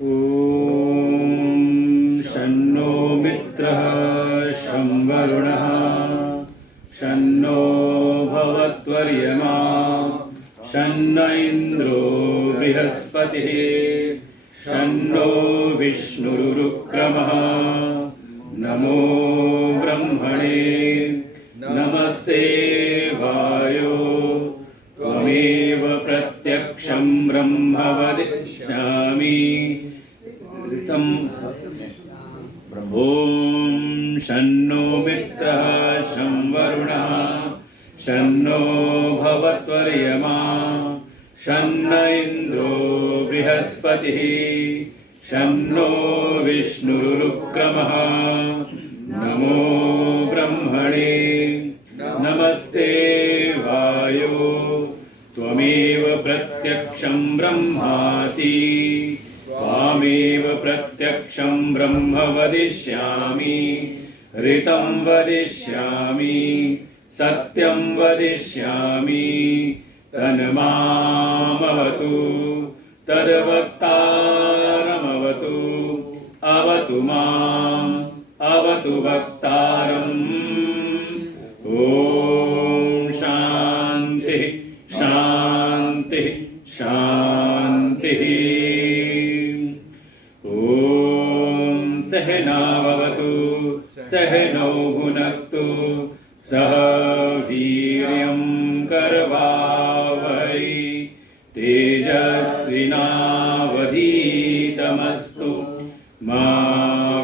ॐ शन्नो मित्रः शं वरुणः शन्नो भवत्वर्यमा शन्न इन्द्रो बृहस्पतिः शन्नो विष्णुरुक्रमः नमो ब्रह्मणे नमस्ते वायो त्वमेव प्रत्यक्षं ब्रह्म वदिष्यामि ॐ शन्नो मित्रः शं वरुणः शन्नो भवत्वर्यमा शन्न इन्द्रो बृहस्पतिः शन्नो विष्णुरुक्रमः नमो ब्रह्मणे नमस्ते वायो त्वमेव प्रत्यक्षं ब्रह्मासि त्वामेव प्रत्यक्षं ब्रह्म वदिष्यामि ऋतं वदिष्यामि सत्यं वदिष्यामि तन्मामवतु तद्वक्तारमवतु अवतु माम् अवतु वक्तारम् ॐ शान्तिः शान्तिः शान्तिः ॐ सहनाववतु सहनौ भुनक्तु सह वीर्यं करवावहै तेजस्विनावधीतमस्तु मा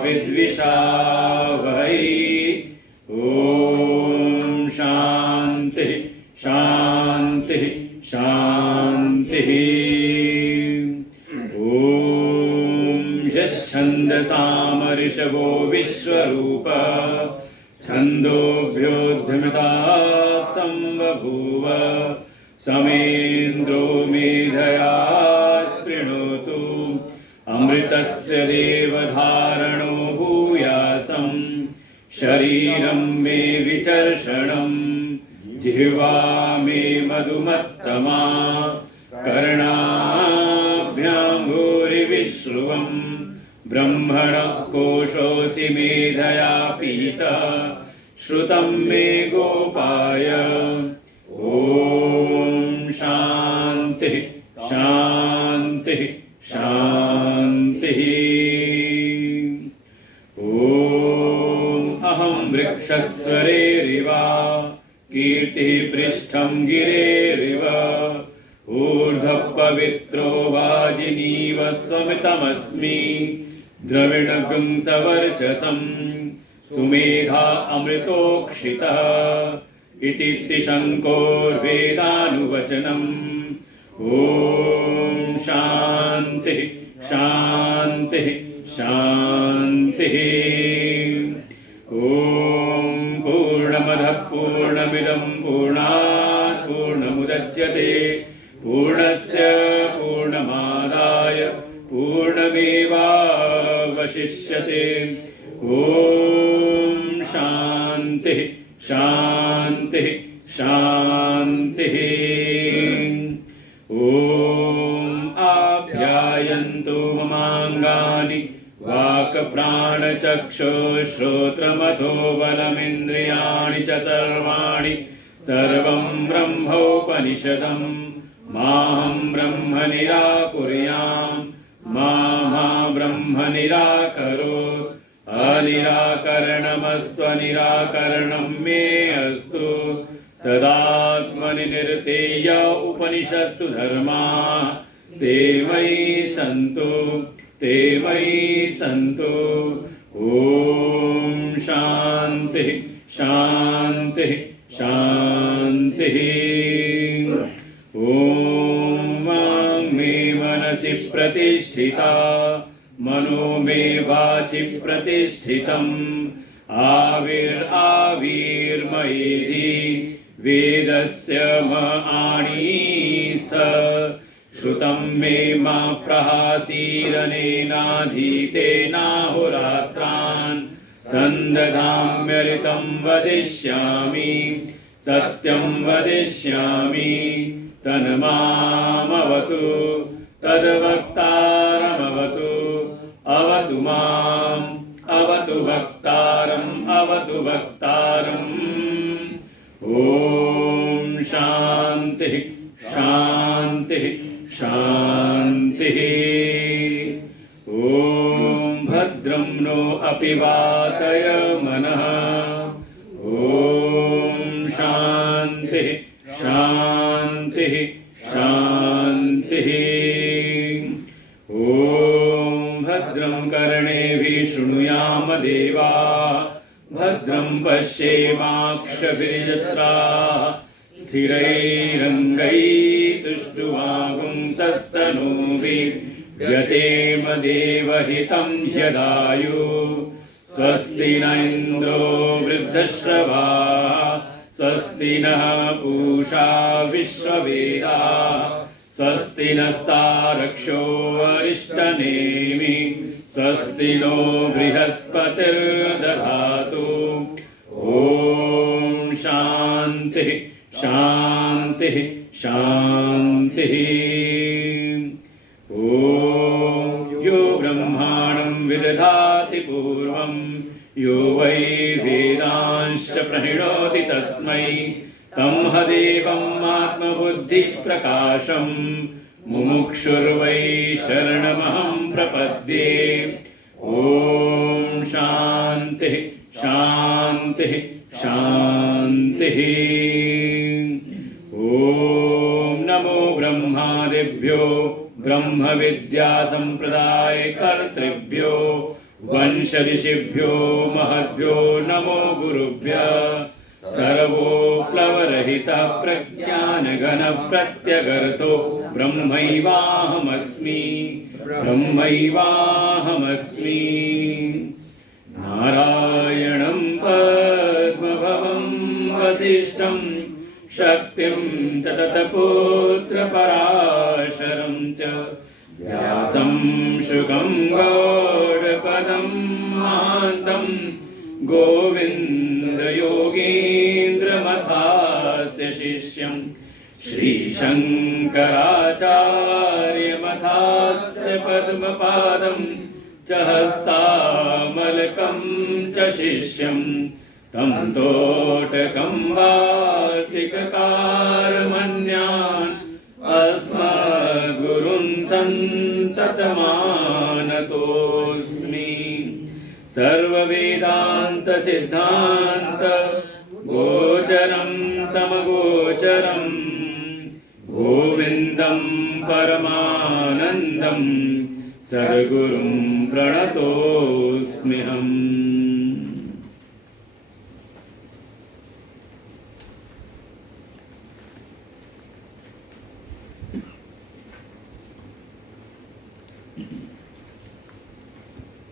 विद्विषावहै ॐ शान्तिः शान्तिः शान्तिः ॐ यश्छन्दसां ऋषभो विश्वरूप छन्दोभ्योऽध्यमितात् सम्बभूव समेन्द्रो मेधया शृणोतु अमृतस्य देवधारणो भूयासं शरीरं मे विचर्षणं जिह्वा मे मधुमत्तमा कर्णाभ्यां भूरिविश्रुवं ब्रह्मणः कोशोऽसि मेधया पीतः श्रुतं मे गोपाय ॐ शान्तिः शान्तिः शान्तिः ॐ अहं वृक्षस्वरेरिव कीर्तिः पृष्ठं गिरेरिव ऊर्ध्वः पवित्रो वाजिनीव स्वमितमस्मि द्रविणगं सवर्चसं सुमेधा अमृतोक्षितः इति शङ्कोर्वेदानुवचनम् ॐ शान्तिः शान्तिः शान्तिः ॐ पूर्णमदः पूर्णमिदं पूर्णात् पूर्णमुदच्यते पूर्णस्य पूर्णमादाय पूर्णमेवावशिष्यते ॐ शान्तिः शान्तिः शान्तिः ॐ आप्यायन्तु ममाङ्गानि वाक्प्राणचक्षुश्रोत्रमथो बलमिन्द्रियाणि च सर्वाणि सर्वं ब्रह्मोपनिषदं माहं ब्रह्म निराकुर्यां मा ब्रह्म निराकरोत् अनिराकरणमस्त्वनिराकरणं मे अस्तु तदात्मनि निर्तेय उपनिषत्सु धर्माः ते मयि सन्तु ॐ शान्तिः शान्तिः शान्तिः ॐ मां मे मनसि प्रतिष्ठिता मनो मे वाचि प्रतिष्ठितम् आविर्मयेधि वेदस्य मणिस्थ श्रुतं मे मा प्रहासीरनेनाधीतेनाहोरात्रान् सन्दधाम्यऋतं वदिष्यामि सत्यं वदिष्यामि तन्मामवतु तद्वक्तारमवतु शान्तिः। ॐ भद्रं नो अपि वातय मनः। ॐ शान्तिः शान्तिः शान्तिः। ॐ भद्रं कर्णेभिः शृणुयाम देवाः। भद्रं पश्येमाक्षभिर्यजत्राः। स्थिरैरङ्गैः तुष्टुवागुंसस्तनूभिः व्यसेम देवहितं यदायुः। स्वस्ति न इन्द्रो वृद्धश्रवाः। स्वस्ति नः पूषा विश्ववेदाः। स्वस्ति नस्तारक्षो अरिष्टनेमिः। स्वस्ति नो बृहस्पतिर्दधातु। ॐ शान्तिः शान्तिः शान्तिः। ॐ यो ब्रह्माणं विदधाति पूर्वं यो वै वेदांश्च प्रणिनोति तस्मै तमहदेवम् आत्मबुद्धिप्रकाशम् मुमुक्षुर्वै शरणमहं प्रपद्ये। ॐ शान्तिः शान्तिः शान्तिः। ॐ नमो ब्रह्मादिभ्यो ब्रह्मविद्यासम्प्रदायकर्तृभ्यो वंशऋषिभ्यो महद्भ्यो नमो गुरुभ्यः। सर्वोप्लवरहितः प्रज्ञानघनप्रत्यगर्तो ब्रह्मैवाहमस्मि ब्रह्मैवाहमस्मि। नारायणं पद्मभवं वसिष्ठं शक्तिं तततपुत्रपराशरं च व्यासं शुकं गौडपदं महान्तं गोविन्दयोगीन्द्रमथास्य शिष्यं श्रीशङ्कराचार्यमथास्य पद्मपादं च हस्तामलकं च शिष्यं तं तोटकं वार्तिककारमन्यान् अस्मद्गुरुं सन्ततमानतोऽस्मि। सर्ववेदान्तसिद्धान्त गोचरं तमगोचरं गोविन्दं परमानन्दं सद्गुरुं प्रणतोऽस्म्यहम्।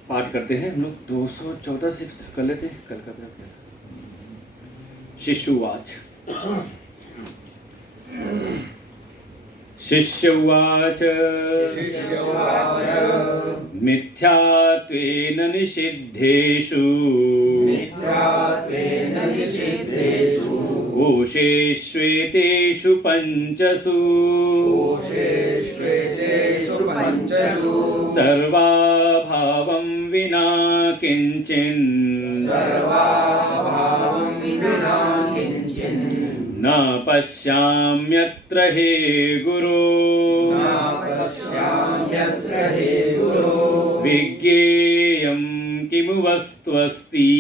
पाठ करते हैं हम लोग 214 से कर लेते हैं। कल का क्या शिष्युवाच। शिष्युवाच मिथ्यात्वेन निषिद्धेषु कोशेष्वेतेषु पञ्चसु सर्वाभावं विना किञ्चिन् न पश्याम्यत्र हे गुरो विज्ञेयं किमु वस्त्वस्ति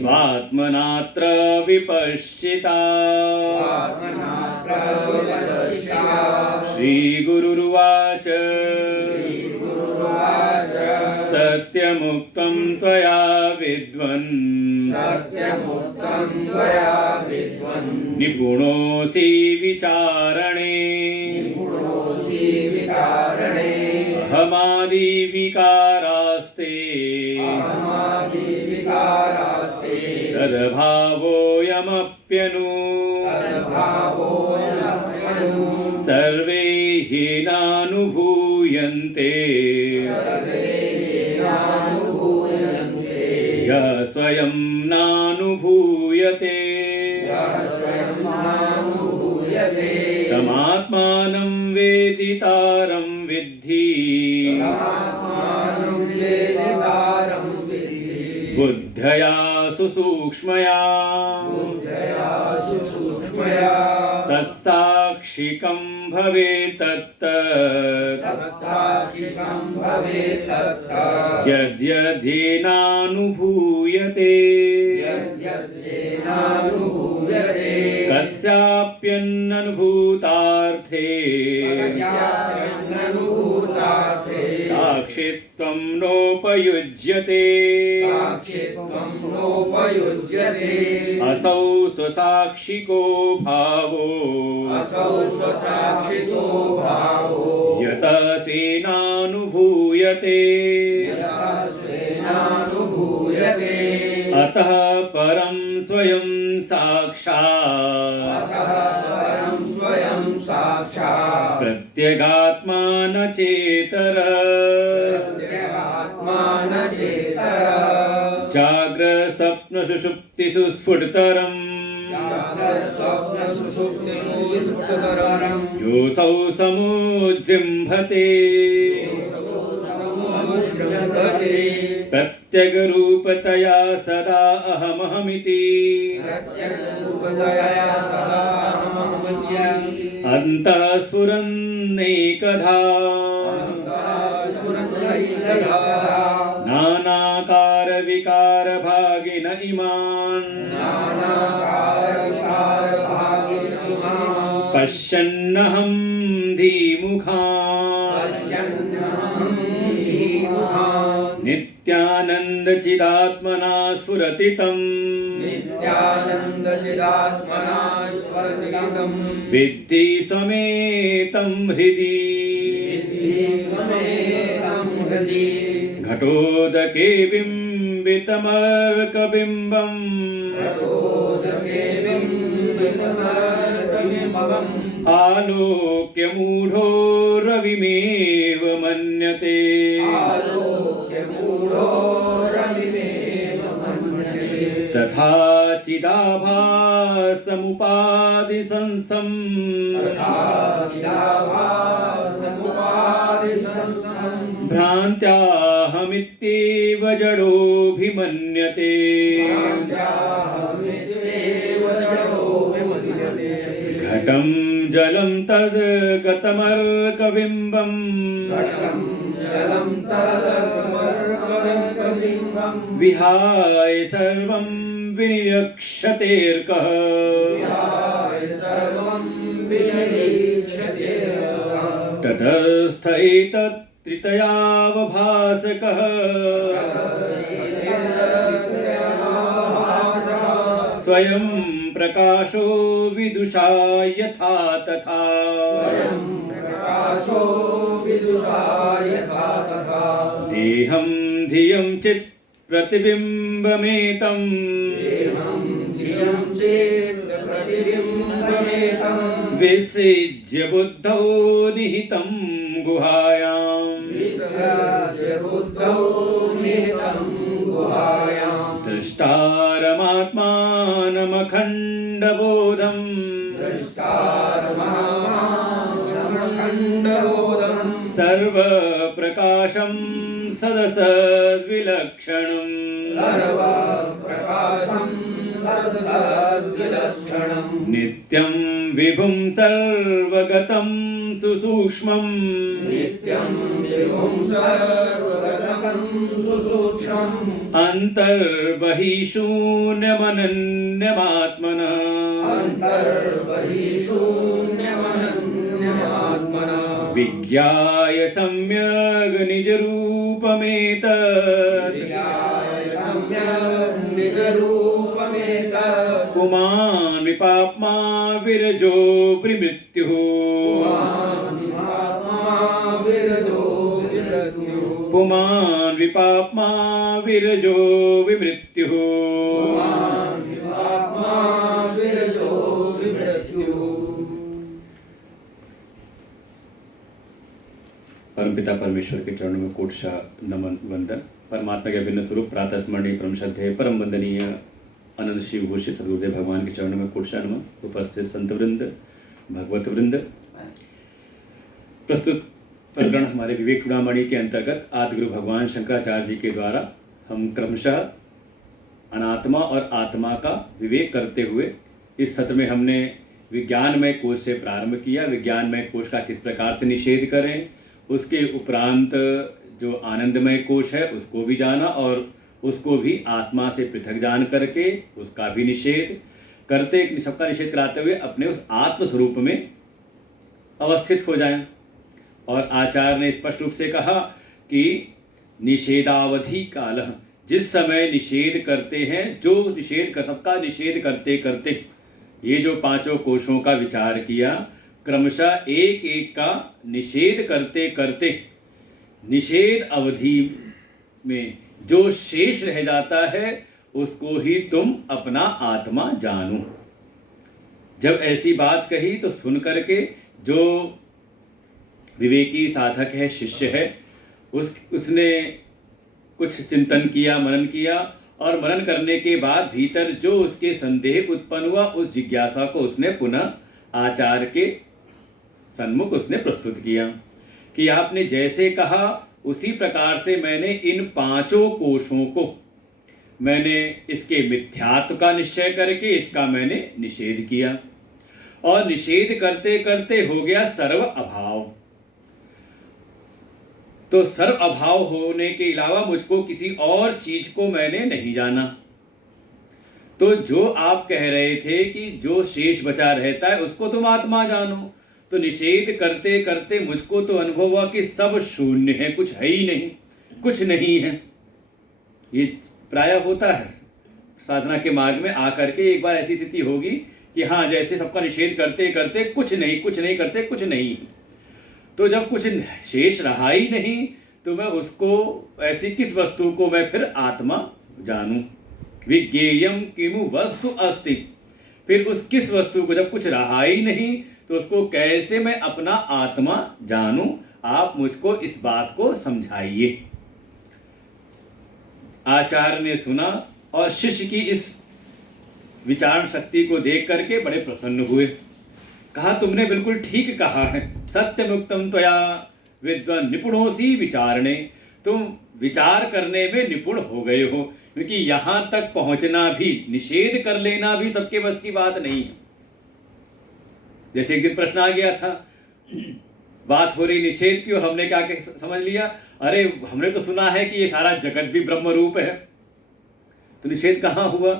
स्वात्मनात्र विपश्चिता। श्रीगुरुर्वाच सत्यमुक्तं त्वया विद्वन् निपुणोऽसि विचारणे अहमादिविकारास्ते तद्भावोऽयमप्यनु सर्वे हि नानुभूयन्ते यः स्वयं नानुभूयते तमात्मानं वेदितारं विद्धि बुद्धया सुसूक्ष्मया तत्साक्षिकं भवेत् यद्यध्येनानुभूयते कस्याप्यन्ननुभूतार्थे साक्षित्वं नोपयुज्यते असौ स्वसाक्षिको भावो यतः सेनानुभूयते अतः परं स्वयं साक्षात् प्रत्यगात्मा न चेतरः जाग्रत्स्वप्नसुषुप्तिषु स्फुटतरम् योऽसौ समुज्जृम्भते प्रत्यगरूपतया सदा अहमहमिति अन्तः स्फुरन्नेकधा नानाकार विकार भागिन इमान् पश्यन्नहं धीमुखान् नित्यानन्दचिदात्मना स्फुरति तम् विद्धि स्वमेतं हृदि घटोदके बिम्बितमर्कबिम्बम् आलोक्य मूढो रविमेव मन्यते तथा चिदाभासमुपादिसंसं भ्रान्त्याहमित्येव जडोऽभिमन्यते घटं जलं तद्गतमर्कबिम्बम् विहाय सर्वं विनिरीक्षतेऽर्कः ततस्थ एतत्त्रितयावभासकः स्वयं प्रकाशो विदुषा यथा तथा देहं धियं चित् प्रतिबिम्बमेतं विसृज्य बुद्धौ निहितं गुहायाम् दृष्टारमात्मानमखण्डबोधम् सर्वप्रकाशं सदसद्विलक्षणम् नित्यं विभुं सर्वगतं सुसूक्ष्मम् अन्तर्बहिः शून्यमनन्यमात्मनः विज्ञाय सम्यग् निजरूपमेतत् पुमान् विपाप्मा विरजो विमृत्युः पुमान् विपाप्मा विरजो विमृत्युः परमपिता परमेश्वर के चरणों में कोटशा नमन वंदन। परमात्मा के अभिन्न स्वरूप प्रातः स्मरणीय परम श्रद्धेय परम वंदनीय अनंत शिव घोषित सदगुरुदेव भगवान के चरणों में कोटशा नमन। उपस्थित संत वृंद, भगवत वृंद, प्रस्तुत प्रकरण हमारे विवेक चूड़ामणि के अंतर्गत आदिगुरु भगवान शंकराचार्य जी के द्वारा हम क्रमशः अनात्मा और आत्मा का विवेक करते हुए इस सत्र में हमने विज्ञानमय कोश से प्रारंभ किया, विज्ञानमय कोश का किस प्रकार से निषेध करें, उसके उपरांत जो आनंदमय कोश है उसको भी जाना और उसको भी आत्मा से पृथक जान करके उसका भी निषेध करते, सबका निषेध कराते हुए अपने उस आत्म स्वरूप में अवस्थित हो जाएं। और आचार्य ने स्पष्ट रूप से कहा कि निषेधावधि काल, जिस समय निषेध करते हैं, जो निषेध कर सबका निषेध करते करते ये जो पांचों कोशों का विचार किया, क्रमशः एक एक का निषेध करते करते निषेध अवधि में जो शेष रह जाता है उसको ही तुम अपना आत्मा जानो। जब ऐसी बात कही तो सुन करके जो विवेकी साधक है, शिष्य है, उसने कुछ चिंतन किया, मनन किया और मनन करने के बाद भीतर जो उसके संदेह उत्पन्न हुआ उस जिज्ञासा को उसने पुनः आचार्य के सन्मुख उसने प्रस्तुत किया कि आपने जैसे कहा उसी प्रकार से मैंने इन पांचों कोशों को मैंने इसके मिथ्यात्व का निश्चय करके इसका मैंने निषेध किया और निषेध करते करते हो गया सर्व अभाव। तो सर्व अभाव होने के अलावा मुझको किसी और चीज को मैंने नहीं जाना। तो जो आप कह रहे थे कि जो शेष बचा रहता है उसको तुम आत्मा जानो, तो निषेध करते करते मुझको तो अनुभव हुआ कि सब शून्य है, कुछ है ही नहीं, कुछ नहीं है। ये प्राय होता है साधना के मार्ग में आकर के एक बार ऐसी स्थिति होगी कि हाँ, जैसे सबका निषेध करते करते कुछ नहीं, कुछ नहीं करते कुछ नहीं, तो जब कुछ शेष रहा ही नहीं तो मैं उसको, ऐसी किस वस्तु को मैं फिर आत्मा जानूं। विज्ञेयम किमु वस्तु अस्ति, फिर उस किस वस्तु को, जब कुछ रहा ही नहीं तो उसको कैसे मैं अपना आत्मा जानूं। आप मुझको इस बात को समझाइए। आचार्य ने सुना और शिष्य की इस विचार शक्ति को देख करके बड़े प्रसन्न हुए। कहा तुमने बिल्कुल ठीक कहा है, सत्य मुक्तम त्वया विद्वान निपुणोसी विचारणे, तुम विचार करने में निपुण हो गए हो, क्योंकि यहां तक पहुंचना भी, निषेध कर लेना भी सबके बस की बात नहीं है। जैसे एक दिन प्रश्न आ गया था, बात हो रही निषेध की और हमने क्या समझ लिया, अरे हमने तो सुना है कि ये सारा जगत भी ब्रह्म रूप है, तो निषेध कहाँ हुआ।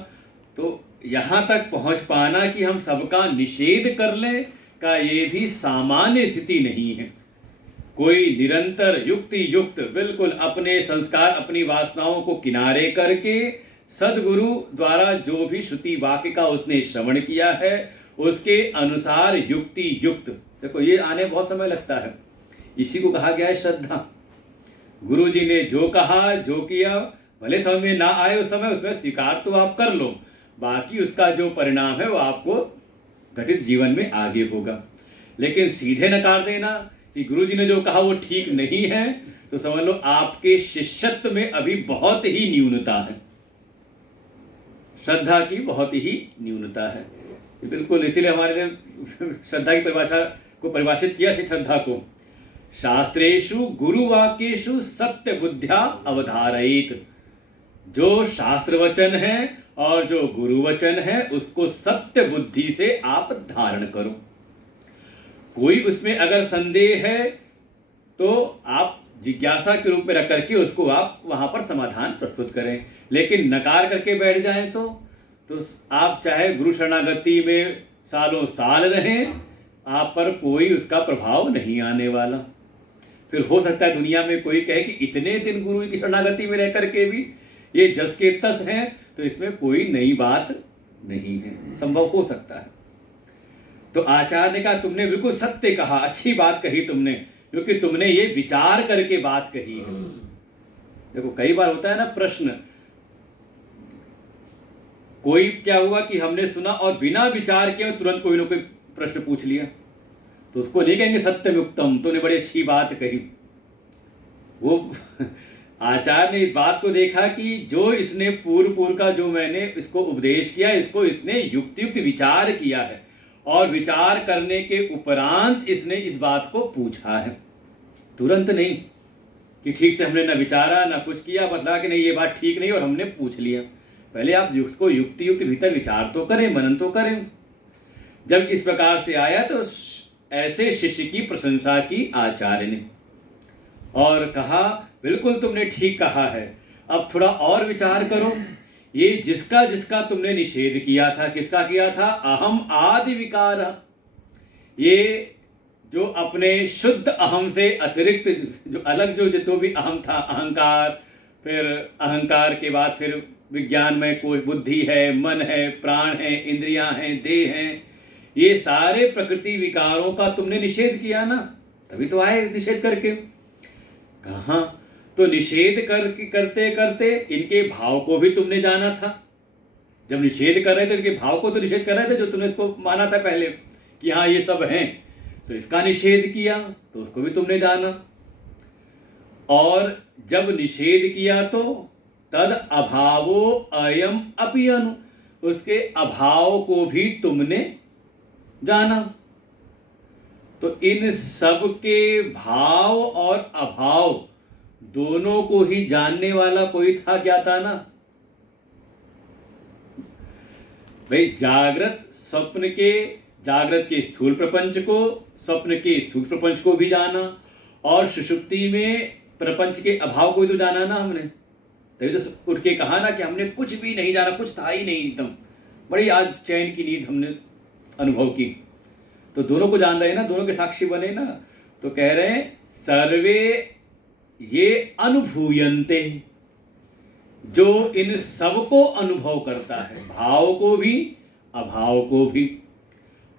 तो यहां तक पहुंच पाना कि हम सबका निषेध कर लें का ये भी सामान्य स्थिति नहीं है। कोई निरंतर युक्ति युक्त बिल्कुल अपने संस्कार, अपनी वासनाओं को किनारे करके सदगुरु द्वारा जो भी श्रुति वाक्य का उसने श्रवण किया है उसके अनुसार युक्ति युक्त, देखो ये आने बहुत समय लगता है, इसी को कहा गया है श्रद्धा। गुरु जी ने जो कहा, जो किया, भले समझ में ना आए उस समय, उसमें स्वीकार तो आप कर लो, बाकी उसका जो परिणाम है वो आपको घटित जीवन में आगे होगा। लेकिन सीधे नकार देना कि गुरु जी ने जो कहा वो ठीक नहीं है, तो समझ लो आपके शिष्यत्व में अभी बहुत ही न्यूनता है, श्रद्धा की बहुत ही न्यूनता है। बिल्कुल इसीलिए हमारे ने श्रद्धा की परिभाषा को परिभाषित किया, श्रद्धा को शास्त्रेषु गुरुवाक्येषु सत्य बुद्ध्या अवधारयित, जो शास्त्र वचन है और जो गुरु वचन है उसको सत्य बुद्धि से आप धारण करो। कोई उसमें अगर संदेह है तो आप जिज्ञासा के रूप में रख करके उसको आप वहां पर समाधान प्रस्तुत करें, लेकिन नकार करके बैठ जाएं तो आप चाहे गुरु शरणागति में सालों साल रहें, आप पर कोई उसका प्रभाव नहीं आने वाला। फिर हो सकता है दुनिया में कोई कहे कि इतने दिन गुरु की शरणागति में रह करके भी ये जस के तस हैं, तो इसमें कोई नई बात नहीं है, संभव हो सकता है। तो आचार्य ने कहा तुमने बिल्कुल सत्य कहा, अच्छी बात कही तुमने, क्योंकि तुमने ये विचार करके बात कही है। देखो कई बार होता है ना प्रश्न, कोई क्या हुआ कि हमने सुना और बिना विचार किए तुरंत कोई ना कोई प्रश्न पूछ लिया, तो उसको नहीं कहेंगे सत्यमुक्तम, तूने बड़ी अच्छी बात कही। वो आचार्य ने इस बात को देखा कि जो इसने पूर्व का जो मैंने इसको उपदेश किया, इसको इसने युक्त विचार किया है और विचार करने के उपरांत इसने इस बात को पूछा है, तुरंत नहीं कि ठीक से हमने ना विचारा ना कुछ किया, बता कि नहीं ये बात ठीक नहीं और हमने पूछ लिया। पहले आप उसको युक्त भीतर विचार तो करें, मनन तो करें। जब इस प्रकार से आया तो ऐसे शिष्य की प्रशंसा की आचार्य ने और कहा, बिल्कुल तुमने ठीक कहा है, अब थोड़ा और विचार करो। ये जिसका जिसका तुमने निषेध किया था, किसका किया था? अहम आदि विकार। ये जो अपने शुद्ध अहम से अतिरिक्त जो अलग जो भी अहम था, अहंकार, फिर अहंकार के बाद फिर विज्ञान में कोई बुद्धि है, मन है, प्राण है, इंद्रियां हैं, देह हैं, ये सारे प्रकृति विकारों का तुमने निषेध किया ना, तभी तो आए निषेध करके। कहाँ? तो निषेध करते करते इनके भाव को भी तुमने जाना था। जब निषेध कर रहे थे इनके भाव को तो निषेध कर रहे थे, जो तुमने इसको माना था पहले कि हाँ ये सब हैं, तो इसका निषेध किया तो उसको भी तुमने जाना। और जब निषेध किया तो तद अभावो अयम अपि अनु, उसके अभाव को भी तुमने जाना। तो इन सब के भाव और अभाव दोनों को ही जानने वाला कोई था, क्या था ना भाई? जागृत के स्थूल प्रपंच को, स्वप्न के सूक्ष्म प्रपंच को भी जाना, और सुषुप्ति में प्रपंच के अभाव को भी तो जाना ना हमने। तभी तो उठ के कहा ना कि हमने कुछ भी नहीं जाना, कुछ था ही नहीं, एकदम बड़ी आज चैन की नींद हमने अनुभव की। तो दोनों को जान रहे हैं ना, दोनों के साक्षी बने ना। तो कह रहे हैं सर्वे ये अनुभूयन्ते, जो इन सब को अनुभव करता है, भाव को भी अभाव को भी,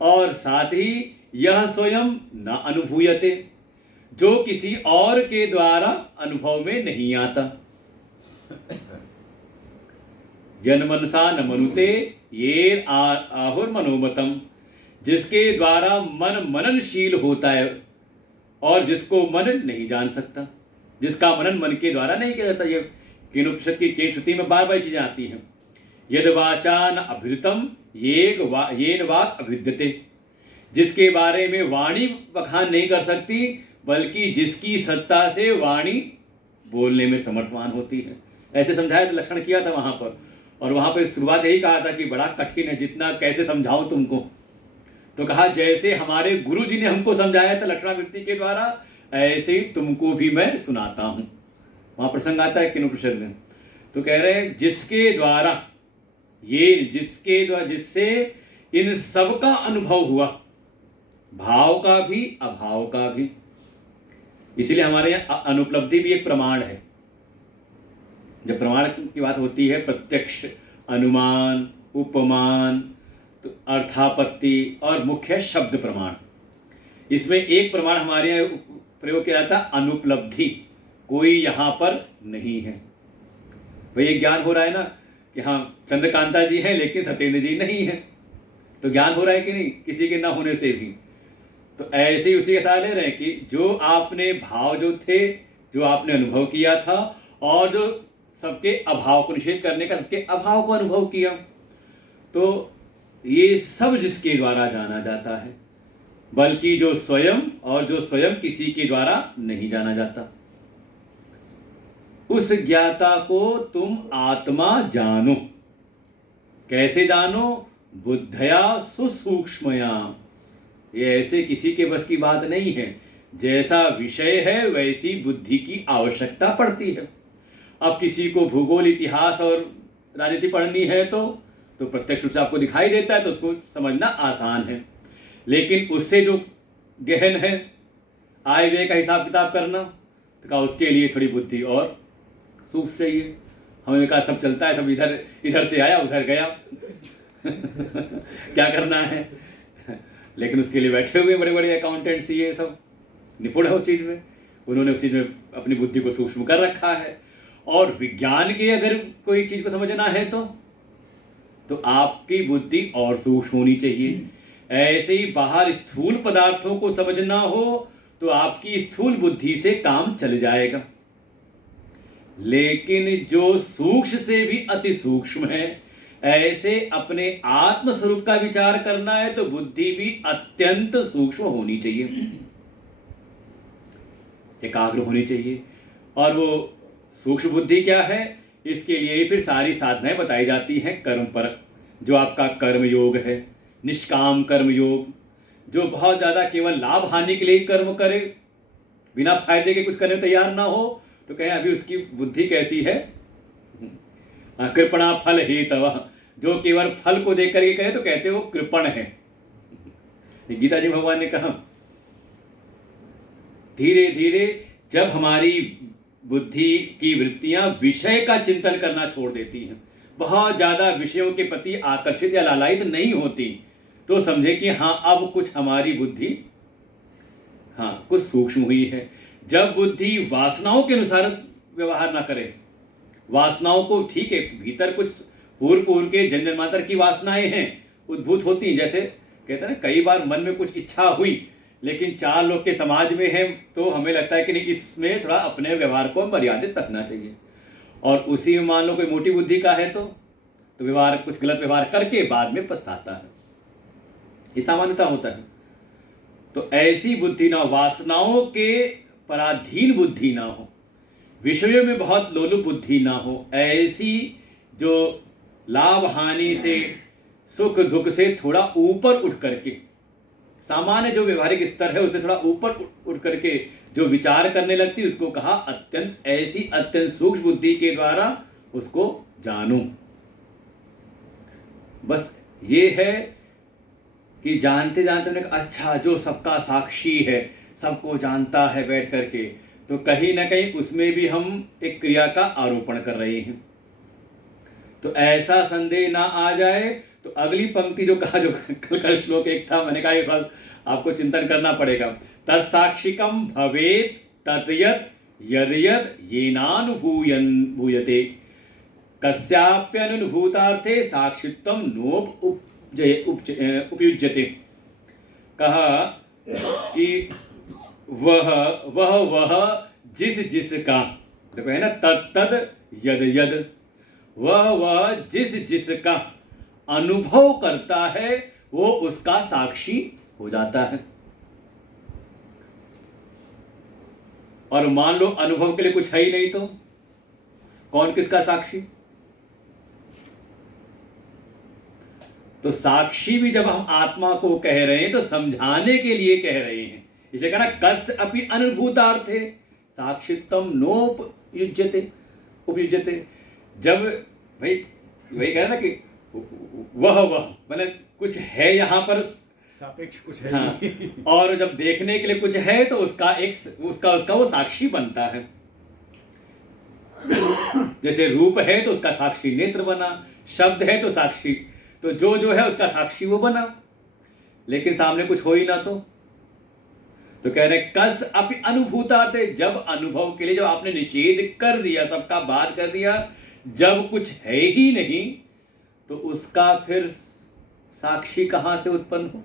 और साथ ही यह स्वयं न अनुभूयते, जो किसी और के द्वारा अनुभव में नहीं आता। जनमनसा न मनुते ये आहुर मनोमतम, जिसके द्वारा मन मननशील होता है और जिसको मन नहीं जान सकता, जिसका मनन मन के द्वारा नहीं किया जाता। ये केनोपनिषद की केन श्रुति में बार बार चीजें आती हैं। यद वाचान अभृतम येन वाक् अभिद्यते, जिसके बारे में वाणी बखान नहीं कर सकती, बल्कि जिसकी सत्ता से वाणी बोलने में समर्थवान होती है। ऐसे समझाया तो लक्षण किया था वहां पर, और वहां पर शुरुआत यही कहा था कि बड़ा कठिन है, जितना कैसे समझाऊं तुमको। तो कहा जैसे हमारे गुरु जी ने हमको समझाया था लक्षणावृत्ति के द्वारा, ऐसे ही तुमको भी मैं सुनाता हूं। वहां प्रसंग आता है केनोपनिषद में। तो कह रहे हैं जिसके द्वारा जिससे इन सब का अनुभव हुआ, भाव का भी अभाव का भी। इसीलिए हमारे यहाँ अनुपलब्धि भी एक प्रमाण है। जब प्रमाण की बात होती है, प्रत्यक्ष, अनुमान, उपमान, तो अर्थापत्ति और मुख्य शब्द प्रमाण। इसमें एक प्रमाण हमारे यहाँ प्रयोग किया जाता है, अनुपलब्धि। कोई यहाँ पर नहीं है। भाई ये ज्ञान हो रहा है ना कि हाँ चंद्रकांता जी हैं लेकिन सत्येंद्र जी नहीं है, तो ज्ञान हो रहा है कि नहीं किसी के ना होने से भी। तो ऐसे ही उसी के साथ ले रहे हैं कि जो आपने भाव जो थे, जो आपने अनुभव किया था, और जो सबके अभाव को निषेध करने का सबके अभाव को अनुभव किया, तो ये सब जिसके द्वारा जाना जाता है, बल्कि जो स्वयं किसी के द्वारा नहीं जाना जाता। उस ज्ञाता को तुम आत्मा जानो। कैसे जानो? बुद्धया सुसूक्ष्मया। ये ऐसे किसी के बस की बात नहीं है। जैसा विषय है वैसी बुद्धि की आवश्यकता पड़ती है। अब किसी को भूगोल, इतिहास और राजनीति पढ़नी है तो प्रत्यक्ष रूप से आपको दिखाई देता है, तो उसको समझना आसान है। लेकिन उससे जो गहन है, आय व्यय का हिसाब किताब करना, तो कहा उसके लिए थोड़ी बुद्धि और सूक्ष्म चाहिए। हमने कहा सब चलता है, सब इधर से आया उधर गया क्या करना है। लेकिन उसके लिए बैठे हुए बड़े बड़े अकाउंटेंट्स, ये सब निपुण है उस चीज़ में, उन्होंने उस चीज़ में अपनी बुद्धि को सूक्ष्म कर रखा है। और विज्ञान के अगर कोई चीज़ को समझना है तो आपकी बुद्धि और सूक्ष्म होनी चाहिए। ऐसे ही बाहर स्थूल पदार्थों को समझना हो तो आपकी स्थूल बुद्धि से काम चल जाएगा। लेकिन जो सूक्ष्म से भी अति सूक्ष्म है, ऐसे अपने आत्म स्वरूप का विचार करना है तो बुद्धि भी अत्यंत सूक्ष्म होनी चाहिए, एकाग्र होनी चाहिए। और वो सूक्ष्म बुद्धि क्या है, इसके लिए ही फिर सारी साधनाएं बताई जाती हैं कर्म परक। जो आपका कर्म योग है, निष्काम कर्म योग, जो बहुत ज़्यादा केवल लाभ हानि के लिए कर्म करे, बिना फायदे के कुछ करने तैयार ना हो, तो कहें अभी उसकी बुद्धि कैसी है। कृपणा फल हेतव, जो केवल फल को देख करके करे तो कहते वो कृपण है। गीता जी भगवान ने कहा धीरे धीरे जब हमारी बुद्धि की वृत्तियां विषय का चिंतन करना छोड़ देती हैं, बहुत ज्यादा विषयों के प्रति आकर्षित या लालायित नहीं होती, तो समझे कि हाँ अब कुछ हमारी बुद्धि कुछ सूक्ष्म हुई है। जब बुद्धि वासनाओं के अनुसार व्यवहार ना करे, वासनाओं को ठीक है, भीतर कुछ पूर्व के जन्म जन्मांतर की वासनाएं हैं, उद्भूत होती हैं। जैसे कहते हैं ना, कई बार मन में कुछ इच्छा हुई, लेकिन चार लोग के समाज में है तो हमें लगता है कि नहीं, इसमें थोड़ा अपने व्यवहार को मर्यादित रखना चाहिए। और उसी में मान लो कोई मोटी बुद्धि का है तो व्यवहार, कुछ गलत व्यवहार करके बाद में पछताता है। ये सामान्यता होता है। तो ऐसी बुद्धि ना हो, वासनाओं के पराधीन बुद्धि ना हो, विषयों में बहुत लोलुप बुद्धि ना हो, ऐसी जो लाभ हानि से, सुख दुख से थोड़ा ऊपर उठ करके, सामान्य जो व्यवहारिक स्तर है उससे थोड़ा ऊपर उठ करके जो विचार करने लगती, उसको कहा अत्यंत सूक्ष्म बुद्धि के द्वारा उसको जानो। बस ये है कि जानते जानते उन्हें अच्छा, जो सबका साक्षी है, सबको जानता है बैठ करके, तो कहीं ना कहीं उसमें भी हम एक क्रिया का आरोपण कर रहे हैं। तो ऐसा संदेह ना आ जाए। तो अगली पंक्ति जो कहा, जो कल का श्लोक एक था, मैंने कहा ये थोड़ा आपको चिंतन करना पड़ेगा। तत्साक्षिकम भवेत तत्यत यदयद येनानुभूयते कस्याप्यनुभूतार्थे साक्षित्वम नोप उपयुज्यते। कहा कि वह जिसका, देखो है ना, तत्तद यद यद, वह जिसका अनुभव करता है वो उसका साक्षी हो जाता है। और मान लो अनुभव के लिए कुछ है ही नहीं, तो कौन किसका साक्षी? तो साक्षी भी जब हम आत्मा को कह रहे हैं तो समझाने के लिए कह रहे हैं। इसे कहना कस्य अपि अनुभूतार्थे साक्षित्वम नोपयुज्यते उपयुज्यते। जब भाई वही कह ना कि वह मतलब कुछ है यहाँ पर, सापेक्ष कुछ है। हाँ, और जब देखने के लिए कुछ है तो उसका वो साक्षी बनता है। जैसे रूप है तो उसका साक्षी नेत्र बना, शब्द है तो साक्षी, तो जो है उसका साक्षी वो बना। लेकिन सामने कुछ हो ही ना तो कह रहे कस अपि अनुभूतार्थे, जब अनुभव के लिए जब आपने निषेध कर दिया, सबका बात कर दिया, जब कुछ है ही नहीं तो उसका फिर साक्षी कहां से उत्पन्न हो?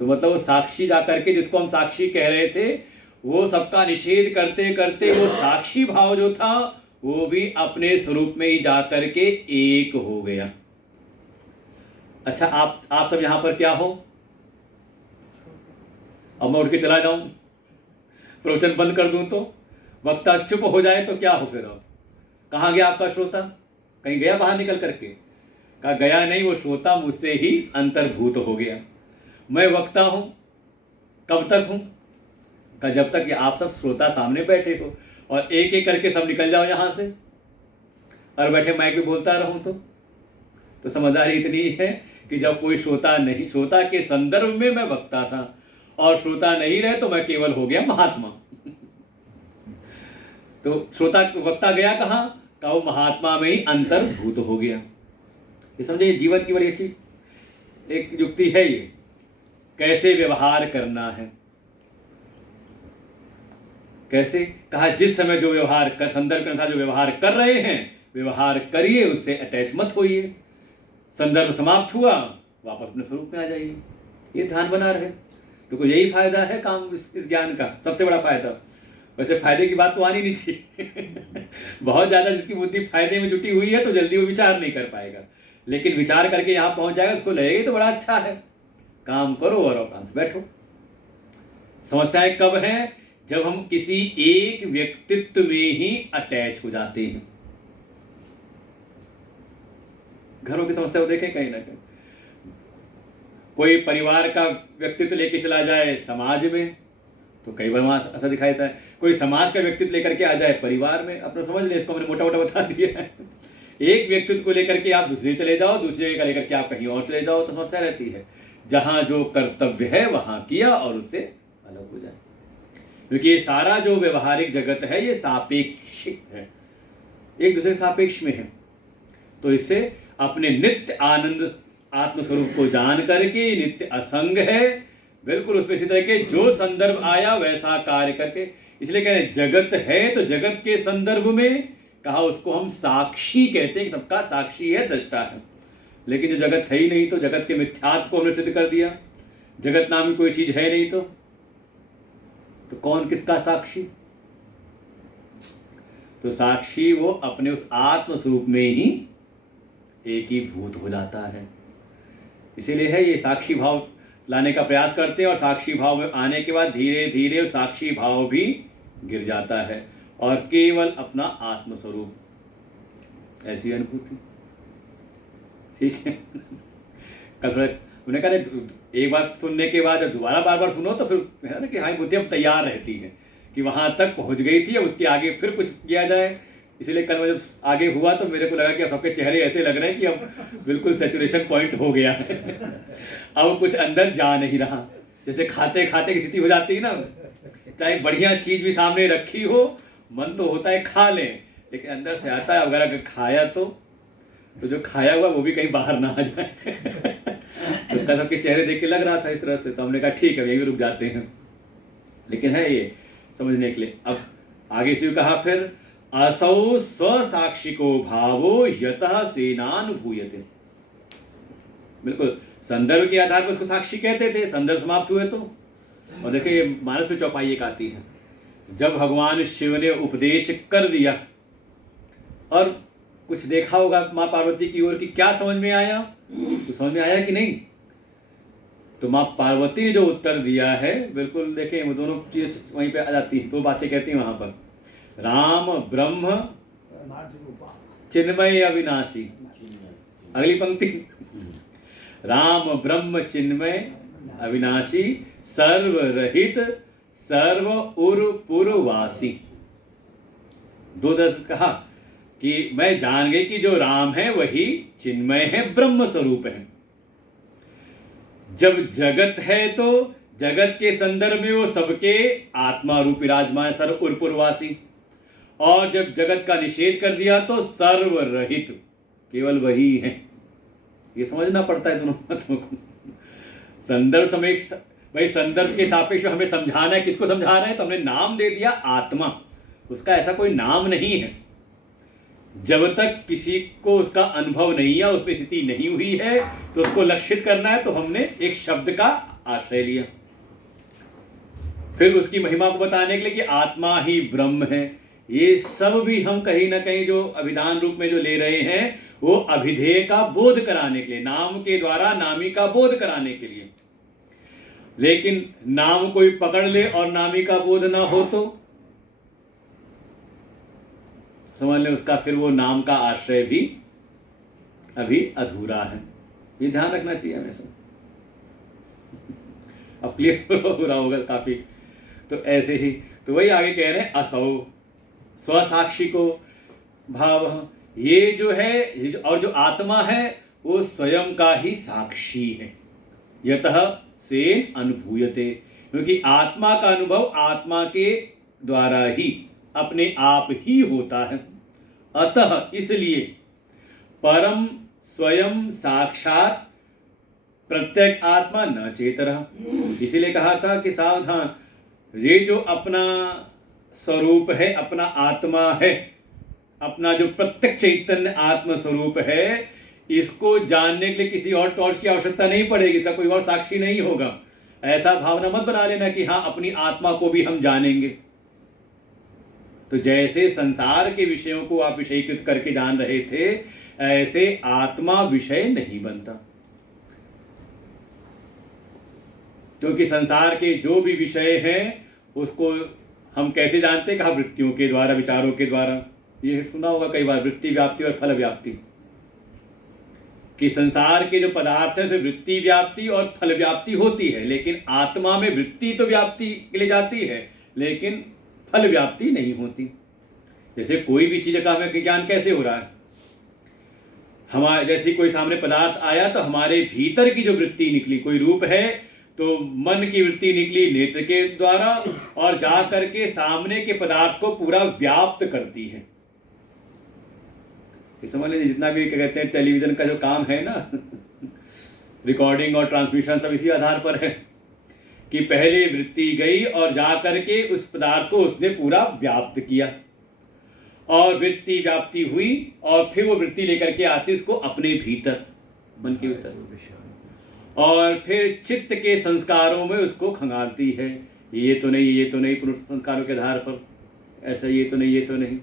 तो मतलब वो साक्षी जाकर के, जिसको हम साक्षी कह रहे थे, वो सबका निषेध करते करते वो साक्षी भाव जो था वो भी अपने स्वरूप में ही जाकर के एक हो गया। अच्छा, आप सब यहां पर क्या हो? अब मैं उठ के चला जाऊं, प्रवचन बंद कर दूं, तो वक्ता चुप हो जाए तो क्या हो फिर? अब कहाँ गया आपका श्रोता? कहीं गया बाहर निकल करके? कहा गया नहीं, वो श्रोता मुझसे ही अंतर्भूत हो गया। मैं वक्ता हूं, कब तक हूं? कहा जब तक कि आप सब श्रोता सामने बैठे हो, और एक एक करके सब निकल जाओ यहां से और बैठे माइक में बोलता रहूं तो समझदारी इतनी है कि जब कोई श्रोता नहीं, श्रोता के संदर्भ में मैं वक्ता था, और श्रोता नहीं रहे तो मैं केवल हो गया महात्मा। तो श्रोता वक्ता गया कहां? का वो महात्मा में ही अंतर्भूत हो गया। ये समझे, जीवन की बड़ी अच्छी एक युक्ति है ये, कैसे व्यवहार करना है। कैसे? कहा जिस समय जो व्यवहार कर, संदर्भ के अनुसार जो व्यवहार कर रहे हैं, व्यवहार करिए, उससे अटैच मत होइए। संदर्भ समाप्त हुआ, वापस अपने स्वरूप में आ जाइए। ये ध्यान बना रहे तो यही फायदा है काम, इस ज्ञान का सबसे बड़ा फायदा। वैसे फायदे की बात तो आनी नहीं चाहिए। बहुत ज्यादा जिसकी बुद्धि फायदे में जुटी हुई है तो जल्दी वो विचार नहीं कर पाएगा, लेकिन विचार करके यहां पहुंच जाएगा, उसको लगेगा तो बड़ा अच्छा है। काम करो और आराम से बैठो। समस्याएं कब हैं? जब हम किसी एक व्यक्तित्व में ही अटैच हो जाते हैं। घरों की समस्या को देखें कहीं ना कहीं, कोई परिवार का व्यक्तित्व लेके चला जाए समाज में तो कई बार वहाँ ऐसा दिखाई देता है। कोई समाज का व्यक्तित्व लेकर के आ जाए परिवार में, अपना समझ लें, इसको मैंने मोटा मोटा बता दिया है। एक व्यक्तित्व को लेकर के आप दूसरे चले जाओ, दूसरे का लेकर के आप कहीं और चले जाओ, तो समस्या रहती है। जहाँ जो कर्तव्य है वहाँ किया और उससे अलग हो जाए, क्योंकि ये सारा जो व्यवहारिक जगत है ये सापेक्षिक है, एक दूसरे के सापेक्ष में है। तो इससे अपने नित्य आनंद आत्मस्वरूप को जान करके, नित्य असंग है बिल्कुल, उसमें इसी तरह के जो संदर्भ आया वैसा कार्य करके, इसलिए कह रहे हैं जगत है तो जगत के संदर्भ में कहा उसको हम साक्षी कहते हैं कि सबका साक्षी है, दृष्टा है। लेकिन जो जगत है ही नहीं तो जगत के मिथ्यात्व को हमने सिद्ध कर दिया, जगत नाम की कोई चीज है नहीं तो कौन किसका साक्षी? तो साक्षी वो अपने उस आत्म स्वरूप में ही एकीभूत हो जाता है। इसीलिए है ये साक्षी भाव लाने का प्रयास करते हैं, और साक्षी भाव में आने के बाद धीरे धीरे साक्षी भाव भी गिर जाता है और केवल अपना आत्मस्वरूप, ऐसी अनुभूति। ठीक है। कल थोड़ा उन्होंने कहा एक बार सुनने के बाद दोबारा बार बार सुनो तो फिर है ना कि हाँ बुद्धि अब तैयार रहती है कि वहां तक पहुंच गई थी, अब उसके आगे फिर कुछ किया जाए। इसलिए कल जब आगे हुआ तो मेरे को लगा कि अब सबके चेहरे ऐसे लग रहे हैं कि अब बिल्कुल सैचुरेशन पॉइंट हो गया है। अब कुछ अंदर जा नहीं रहा, जैसे खाते खाते की स्थिति हो जाती है ना, चाहे बढ़िया चीज भी सामने रखी हो, मन तो होता है खा लें, लेकिन अंदर से आता है अगर खाया तो जो खाया हुआ वो भी कहीं बाहर ना आ जाए। तो कल सबके चेहरे देख के लग रहा था इस तरह से, तो हमने कहा ठीक है यहीं भी रुक जाते हैं। लेकिन है ये समझने के लिए। अब आगे से कहा फिर असौ स्वसाक्षिको भावो यतः सेनानुभूयते। बिल्कुल संदर्भ के आधार पर उसको साक्षी कहते थे, संदर्भ समाप्त हुए तो। और देखिए मानस में चौपाई एक आती है, जब भगवान शिव ने उपदेश कर दिया और कुछ देखा होगा माँ पार्वती की ओर कि क्या समझ में आया, तो समझ में आया कि नहीं, तो माँ पार्वती ने जो उत्तर दिया है बिल्कुल देखें वो दोनों चीज वहीं पे आ जाती है, दो बातें कहती हैं वहां पर। राम ब्रह्म चिन्मय अविनाशी, अगली पंक्ति राम ब्रह्म चिन्मय अविनाशी सर्वरहित सर्व उर पुरवासी। दो दस कहा कि मैं जान गई कि जो राम है वही चिन्मय है, ब्रह्म स्वरूप है। जब जगत है तो जगत के संदर्भ में वो सबके आत्मा रूप विराजमान सर्व उर पुरवासी, और जब जगत का निषेध कर दिया तो सर्वरहित केवल वही है। ये समझना पड़ता है दोनों बातों को। संदर्भ समय भाई संदर्भ के सापेक्ष हमें समझाना है, किसको समझा रहे हैं, तो हमने नाम दे दिया आत्मा, उसका ऐसा कोई नाम नहीं है। जब तक किसी को उसका अनुभव नहीं है, उसमें स्थिति नहीं हुई है, तो उसको लक्षित करना है, तो हमने एक शब्द का आश्रय लिया। फिर उसकी महिमा को बताने के लिए कि आत्मा ही ब्रह्म है। ये सब भी हम कहीं ना कहीं जो अभिधान रूप में जो ले रहे हैं वो अभिधेय का बोध कराने के लिए, नाम के द्वारा नामी का बोध कराने के लिए। लेकिन नाम कोई पकड़ ले और नामी का बोध ना हो तो समझ लें उसका फिर वो नाम का आश्रय भी अभी अधूरा है। ये ध्यान रखना चाहिए हमें सब। अब क्लियर हो रहा होगा काफी। तो ऐसे ही तो वही आगे कह रहे हैं असौ स्वसाक्षी को भाव, ये जो है और जो आत्मा है वो स्वयं का ही साक्षी है। यतः सेन अनुभूयते, क्योंकि आत्मा का अनुभव आत्मा के द्वारा ही अपने आप ही होता है। अतः इसलिए परम स्वयं साक्षात प्रत्येक आत्मा न चेतरः, इसीलिए कहा था कि सावधान, ये जो अपना स्वरूप है, अपना आत्मा है, अपना जो प्रत्यक्ष चैतन्य आत्म स्वरूप है, इसको जानने के लिए किसी और टॉर्च की आवश्यकता नहीं पड़ेगी, इसका कोई और साक्षी नहीं होगा। ऐसा भावना मत बना लेना कि हाँ अपनी आत्मा को भी हम जानेंगे। तो जैसे संसार के विषयों को आप विषयीकृत करके जान रहे थे, ऐसे आत्मा विषय नहीं बनता, क्योंकि संसार के जो भी विषय हैं उसको हम कैसे जानते हैं, कहा वृत्तियों के द्वारा, विचारों के द्वारा। ये सुना होगा कई बार, वृत्ति व्याप्ति और फल व्याप्ति। कि संसार के जो पदार्थ हैं उसमें वृत्ति व्याप्ति और फल व्याप्ति होती है, लेकिन आत्मा में वृत्ति तो व्याप्ति के लिए जाती है लेकिन फल व्याप्ति नहीं होती। जैसे कोई भी चीज़ का हमें ज्ञान कैसे हो रहा है, हमारे जैसे कोई सामने पदार्थ आया तो हमारे भीतर की जो वृत्ति निकली, कोई रूप है तो मन की वृत्ति निकली नेत्र के द्वारा और जा करके सामने के पदार्थ को पूरा व्याप्त करती है। समझ लीजिए जितना भी क्या कहते हैं टेलीविजन का जो काम है ना रिकॉर्डिंग और ट्रांसमिशन सब इसी आधार पर है कि पहले वृत्ति गई और जा करके उस पदार्थ को उसने पूरा व्याप्त किया और वृत्ति व्याप्ति हुई और फिर वो वृत्ति लेकर के आती उसको अपने भीतर, मन के भीतर, और फिर चित्त के संस्कारों में उसको खंगालती है, ये तो नहीं पुरुष संस्कारों के आधार पर ऐसा, ये तो नहीं।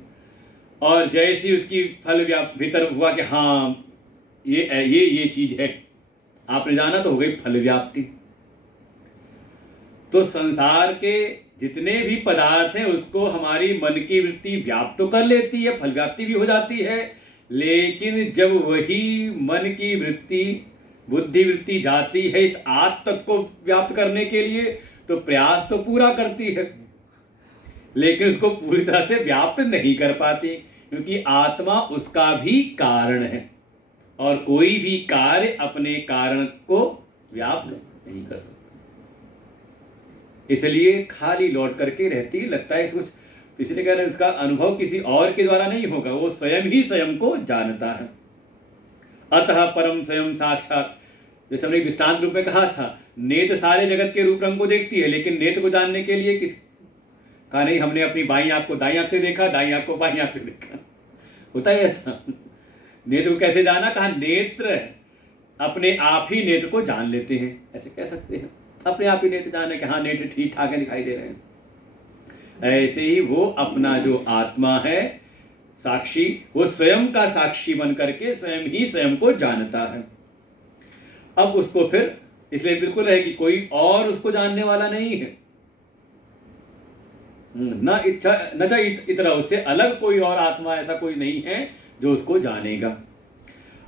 और जैसी उसकी फल भीतर हुआ कि हाँ ये चीज है, आपने जाना तो हो गई फल व्याप्ति। तो संसार के जितने भी पदार्थ हैं उसको हमारी मन की वृत्ति व्याप्त तो कर लेती है, फल व्याप्ति भी हो जाती है, लेकिन जब वही मन की वृत्ति बुद्धि वृत्ति जाती है इस आत्म तत्व को व्याप्त करने के लिए तो प्रयास तो पूरा करती है, लेकिन उसको पूरी तरह से व्याप्त नहीं कर पाती, क्योंकि आत्मा उसका भी कारण है और कोई भी कार्य अपने कारण को व्याप्त नहीं कर सकता। इसलिए खाली लौट करके रहती लगता है कुछ, तो इसलिए कह रहे हैं उसका अनुभव किसी और के द्वारा नहीं होगा, वो स्वयं ही स्वयं को जानता है। अतः परम स्वयं साक्षात, जैसे हमने दृष्टांत रूप में कहा था, नेत्र सारे जगत के रूप रंग को देखती है, लेकिन नेत्र को जानने के लिए कहा नहीं हमने अपनी बाईं आंख को दाईं आंख से देखा, दाईं आंख को बाईं आंख से देखा, होता है ऐसा। नेत्र को कैसे जाना, कहा नेत्र अपने आप ही नेत्र को जान लेते हैं, ऐसे कह सकते हैं, अपने आप ही नेत्र जाने के हाँ नेत्र ठीक ठाक है दिखाई दे रहे हैं। ऐसे ही वो अपना जो आत्मा है साक्षी, वो स्वयं का साक्षी बन करके स्वयं ही स्वयं को जानता है। अब उसको फिर इसलिए बिल्कुल है कि कोई और उसको जानने वाला नहीं है, न इच्छा न चाहे इतना, उससे अलग कोई और आत्मा ऐसा कोई नहीं है जो उसको जानेगा।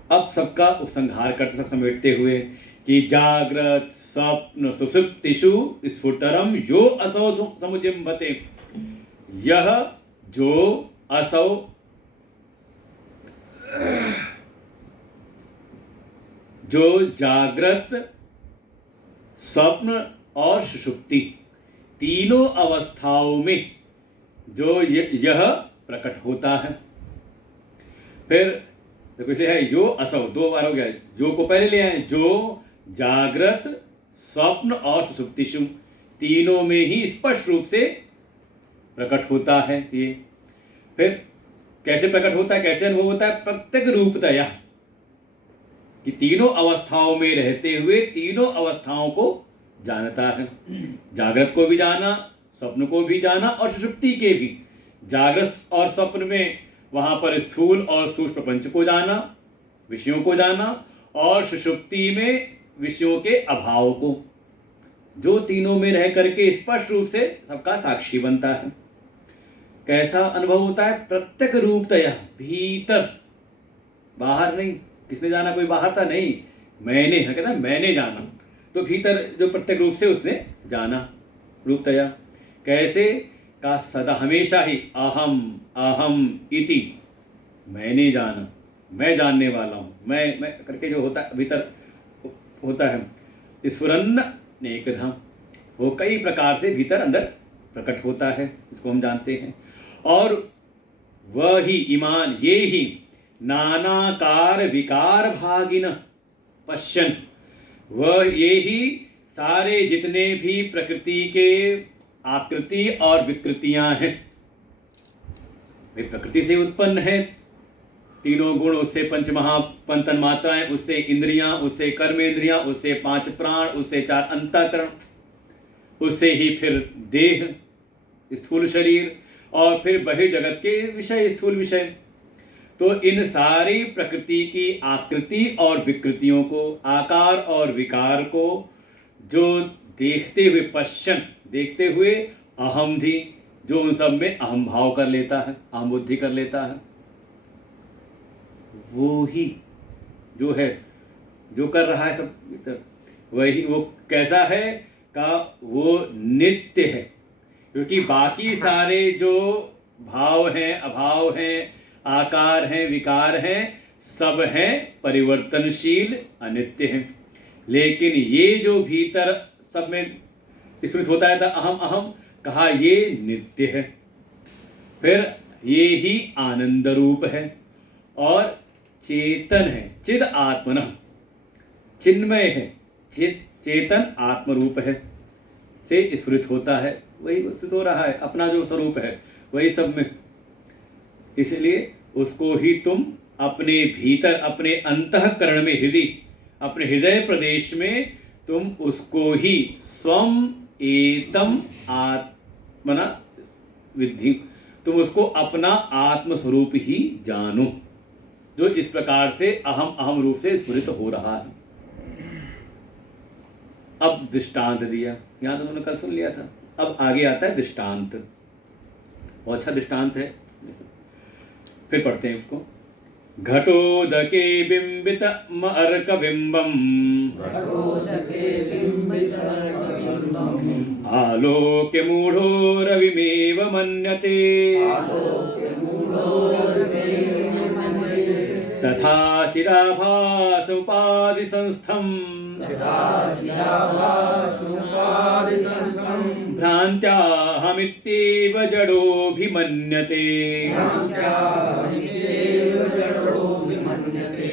अब सबका उपसंहार करते सब समेटते हुए कि जागृत स्वप्न सुषुप्तिषु स्फुटरम यो असौ समुजिम्बते, यह जो असौ जो जागृत स्वप्न और सुषुप्ति तीनों अवस्थाओं में जो यह प्रकट होता है। फिर देखो इसे है जो असौ, दो बार हो गया, जो को पहले ले आए, जो जागृत स्वप्न और सुषुप्तिषु तीनों में ही स्पष्ट रूप से प्रकट होता है ये। फिर कैसे प्रकट होता है, कैसे अनुभव होता है, प्रत्येक रूपतया, कि तीनों अवस्थाओं में रहते हुए तीनों अवस्थाओं को जानता है, जागृत को भी जाना, स्वप्न को भी जाना और सुषुप्ति के भी। जागृत और स्वप्न में वहां पर स्थूल और सूक्ष्म प्रपंच को जाना, विषयों को जाना, और सुषुप्ति में विषयों के अभाव को, जो तीनों में रह करके स्पष्ट रूप से सबका साक्षी बनता है। कैसा अनुभव होता है, प्रत्येक रूपतया, भीतर, बाहर नहीं। किसने जाना, कोई बाहर था नहीं, मैंने, कहता मैंने जाना, तो भीतर जो प्रत्येक रूप से उसने जाना रूपतया। कैसे का सदा हमेशा ही अहम अहम इति, मैंने जाना, मैं जानने वाला हूँ, मैं करके जो होता है भीतर होता है। स्फुरन्न नेकधा, वो कई प्रकार से भीतर अंदर प्रकट होता है, इसको हम जानते हैं। और वह ही ईमान, ये ही नानाकार विकार भागिन पश्यन, वह ये ही सारे जितने भी प्रकृति के आकृति और विकृतियां हैं, वे प्रकृति से उत्पन्न है, तीनों गुण, उससे पंच महापंचन मात्राएं, उससे इंद्रियां, उससे कर्मेंद्रियां, उससे 5 प्राण, उससे 4 अंतःकरण, उससे ही फिर देह स्थूल शरीर, और फिर बहिर्जगत के विषय स्थूल विषय। तो इन सारी प्रकृति की आकृति और विकृतियों को, आकार और विकार को जो देखते हुए, पश्चन देखते हुए, अहम धी, जो उन सब में अहम भाव कर लेता है, अहम बुद्धि कर लेता है, वो ही जो है जो कर रहा है सब भीतर, वही वो कैसा है का वो नित्य है, क्योंकि बाकी सारे जो भाव हैं, अभाव हैं, आकार हैं, विकार हैं, सब हैं परिवर्तनशील, अनित्य हैं। लेकिन ये जो भीतर सब में स्मृत होता है था अहम अहम, कहा ये नित्य है। फिर ये ही आनंद रूप है और चेतन है, चिद आत्मनः, चिन्मय है, चेतन आत्म रूप है, से स्फुरित होता है, वही स्फुरित हो रहा है, अपना जो स्वरूप है वही सब में। इसलिए उसको ही तुम अपने भीतर, अपने अंतःकरण में, अपने हृदय प्रदेश में तुम उसको ही स्वम एतम आत्मना विद्धि, तुम उसको अपना आत्म स्वरूप ही जानो, जो इस प्रकार से अहम अहम रूप से स्फुरित हो रहा है। अब दृष्टांत दिया, यहां तो उन्होंने कल सुन लिया था, अब आगे आता है दृष्टांत, और अच्छा दृष्टांत है, फिर पढ़ते हैं उसको। घटोदके बिंबित अर्क बिंबम, आलोक्य मूढ़ो रविमेव मन्यते, तथा चिदाभास उपाधि संस्थम, भ्रान्त्याहमित्येव जडोऽभिमन्यते।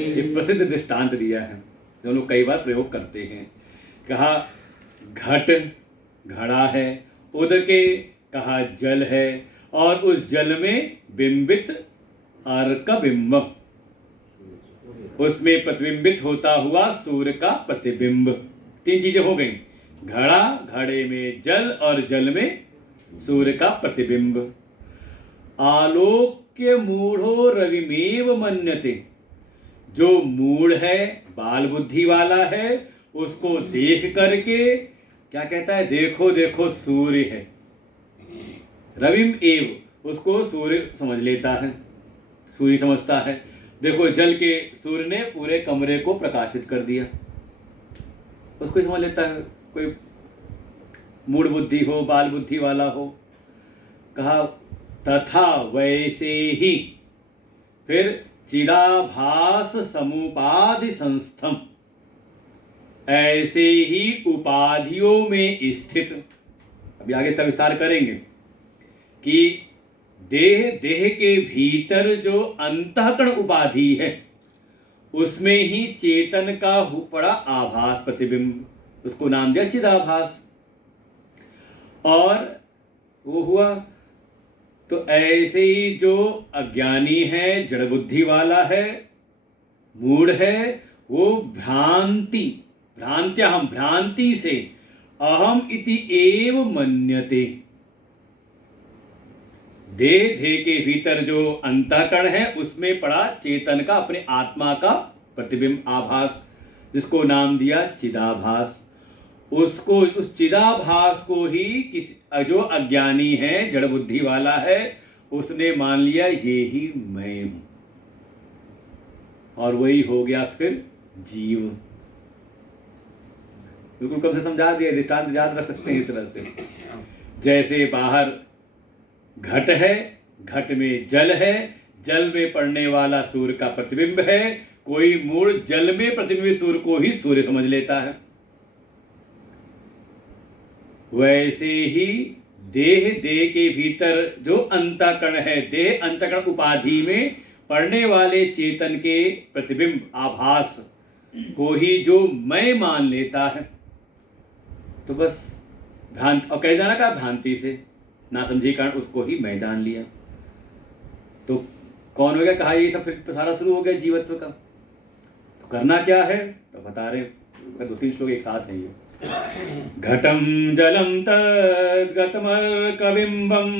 ये प्रसिद्ध दृष्टांत दिया है, जो लोग कई बार प्रयोग करते हैं। कहा घट, घड़ा है, उदके कहा जल है, और उस जल में बिंबित अर्क बिंब, उसमें प्रतिबिंबित होता हुआ सूर्य का प्रतिबिंब। तीन चीजें हो गई, घड़ा, घड़े में जल, और जल में सूर्य का प्रतिबिंब। आलोक्य मूढ़ो रविमेव मन्यते, जो मूढ़ है, बाल बुद्धि वाला है, उसको देख करके क्या कहता है, देखो देखो सूर्य है, रविम एव, उसको सूर्य समझ लेता है, सूर्य समझता है। देखो जल के सूर्य ने पूरे कमरे को प्रकाशित कर दिया, उसको समझ लेता है, कोई मूढ़ बुद्धि हो, बाल बुद्धि वाला हो। कहा तथा वैसे ही, फिर चिदाभास समुपाधि संस्थम, ऐसे ही उपाधियों में स्थित, अभी आगे इसका विस्तार करेंगे कि देह, देह के भीतर जो अंतःकरण उपाधि है, उसमें ही चेतन का पड़ा आभास प्रतिबिंब, उसको नाम दिया चिदाभास। और वो हुआ तो ऐसे ही जो अज्ञानी है, जड़ बुद्धि वाला है, मूढ़ है, वो भ्रांत्यहम, भ्रांति से अहम इति एव मन्यते, देह के भीतर जो अंतःकरण है उसमें पड़ा चेतन का, अपने आत्मा का प्रतिबिंब, आभास, जिसको नाम दिया चिदाभास। उसको, उस चिदाभास को ही जो अज्ञानी है, जड़ बुद्धि वाला है, उसने मान लिया ये ही मैं हूं, और वही हो गया फिर जीव। बिल्कुल कम से समझा दिया, दृष्टांत याद रख सकते हैं इस तरह से। जैसे बाहर घट है, घट में जल है, जल में पड़ने वाला सूर्य का प्रतिबिंब है, कोई मूढ़ जल में प्रतिबिंबित सूर्य को ही सूर्य समझ लेता है। वैसे ही देह, देह के भीतर जो अंतःकरण है, देह अंतःकरण उपाधि में पड़ने वाले चेतन के प्रतिबिंब, आभास को ही जो मैं मान लेता है, तो बस भ्रांति, और कह जाना का भ्रांति से, ना समझे कारण उसको ही मैं जान लिया। तो कौन हो गया, कहा ये सब फिर सारा शुरू हो गया जीवत्व का। तो करना क्या है, तो बता रहे, 2-3 श्लोक एक साथ है ये। घटम जलम तद्गतमर्कबिंबम,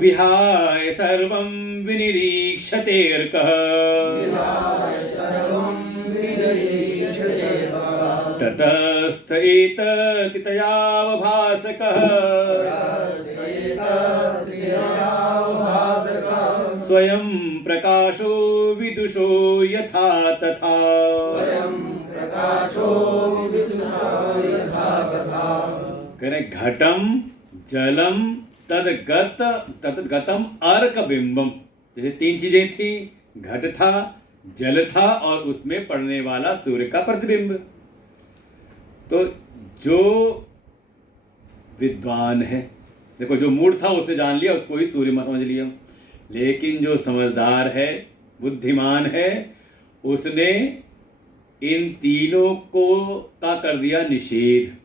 विहाय सर्वं विनिरीक्षतेऽर्कः, ततस्थ एतत्तितयावभासकः, स्वयं प्रकाशो विदुषो यथा तथा। स्वयं प्रकाशो विदुषो यथा तथा। करें घटम जलम तदगतम अर्क बिंबम। जैसे तीन चीजें थी, घट था, जल था और उसमें पड़ने वाला सूर्य का प्रतिबिंब। तो जो विद्वान है, देखो जो मूढ़ था उसने जान लिया, उसको ही सूर्य समझ लिया। लेकिन जो समझदार है, बुद्धिमान है, उसने इन तीनों को का कर दिया निषेध,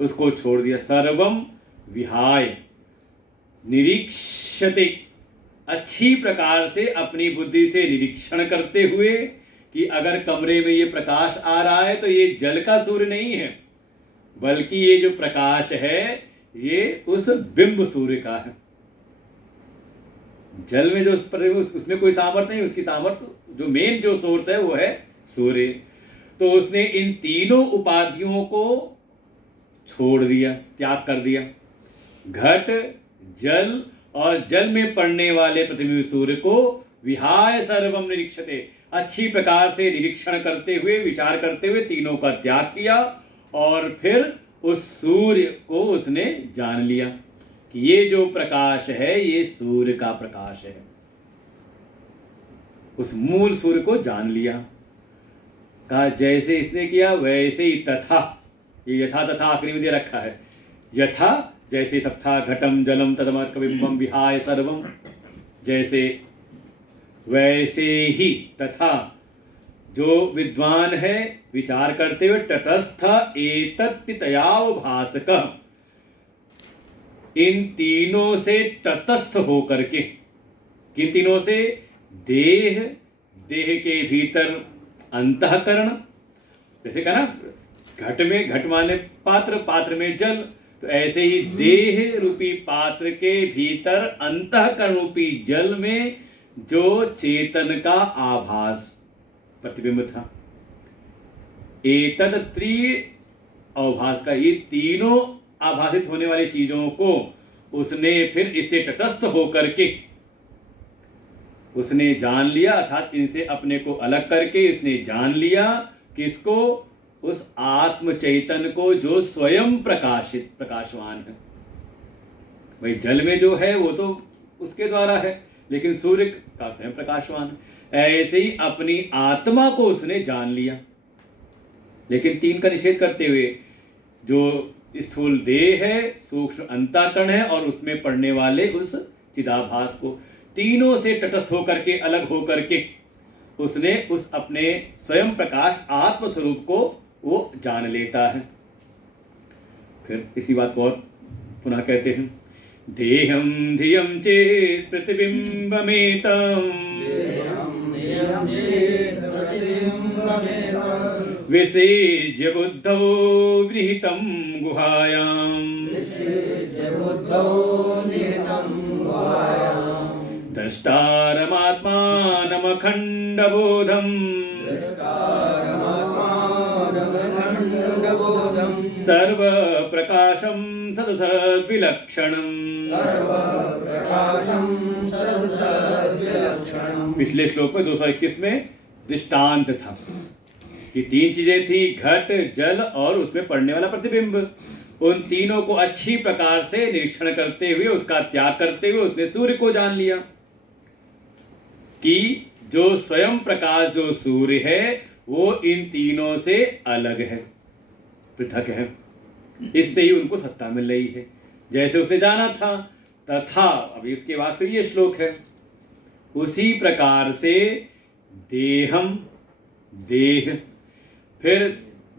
उसको छोड़ दिया। सर्वम विहाय निरीक्षते, अच्छी प्रकार से अपनी बुद्धि से निरीक्षण करते हुए कि अगर कमरे में ये प्रकाश आ रहा है तो ये जल का सूर्य नहीं है, बल्कि ये जो प्रकाश है ये उस बिंब सूर्य का है। जल में जो उसमें कोई सामर्थ्य नहीं, उसकी सामर्थ्य जो मेन जो सोर्स है वो है सूर्य। तो उसने इन तीनों उपाधियों को छोड़ दिया, त्याग कर दिया। घट, जल और जल में पड़ने वाले प्रतिबिंब सूर्य को विहाय सर्वम निरीक्षते, अच्छी प्रकार से निरीक्षण करते हुए, विचार करते हुए तीनों का त्याग किया और फिर उस सूर्य को उसने जान लिया कि ये जो प्रकाश है ये सूर्य का प्रकाश है। उस मूल सूर्य को जान लिया। कहा जैसे इसने किया वैसे ही तथा, ये यथा तथा आखिरी में दे रखा है। यथा जैसे सब था, घटम जलम तदमर्क बिंबम विहाय सर्वम, जैसे वैसे ही तथा जो विद्वान है विचार करते हुए तटस्थ एतत्तयाव भासक, इन तीनों से तटस्थ होकर के, किन तीनों से? देह, देह के भीतर अंतःकरण, जैसे कहा ना घट में, घट माने पात्र, पात्र में जल, तो ऐसे ही देह रूपी पात्र के भीतर अंतःकरण रूपी जल में जो चेतन का आभास प्रतिबिंब था, एतद त्रि अवभास का, ये तीनों आभासित होने वाली चीजों को उसने फिर इससे तटस्थ होकर के उसने जान लिया, अर्थात इनसे अपने को अलग करके इसने जान लिया किसको? उस आत्म चैतन्य को जो स्वयं प्रकाशित प्रकाशवान है। भाई जल में जो है वो तो उसके द्वारा है, लेकिन सूर्य का स्वयं प्रकाशवान है। ऐसे ही अपनी आत्मा को उसने जान लिया, लेकिन तीन का निषेध करते हुए, जो स्थूल देह है, सूक्ष्म अंतःकरण है और उसमें पड़ने वाले उस चिदाभास को, तीनों से तटस्थ होकर के, अलग होकर के उसने उस अपने स्वयं प्रकाश आत्म स्वरूप को वो जान लेता है। फिर इसी बात को और पुनः कहते हैं, देहम धियम चेत प्रतिबिंबमेतम विसेज्य बुद्धौ निहितं गुहायां द्रष्टारमात्मानमखण्डबोधम् सर्वप्रकाशं सदसद्विलक्षणम्। पिछले श्लोक में 221 में दृष्टांत था कि तीन चीजें थी, घट, जल और उसमें पड़ने वाला प्रतिबिंब। उन तीनों को अच्छी प्रकार से निरीक्षण करते हुए, उसका त्याग करते हुए उसने सूर्य को जान लिया कि जो स्वयं प्रकाश जो सूर्य है वो इन तीनों से अलग है, पृथक है। इससे ही उनको सत्ता मिल रही है, जैसे उसे जाना था। तथा अभी उसके बाद फिर ये श्लोक है, उसी प्रकार से देहम, देह, फिर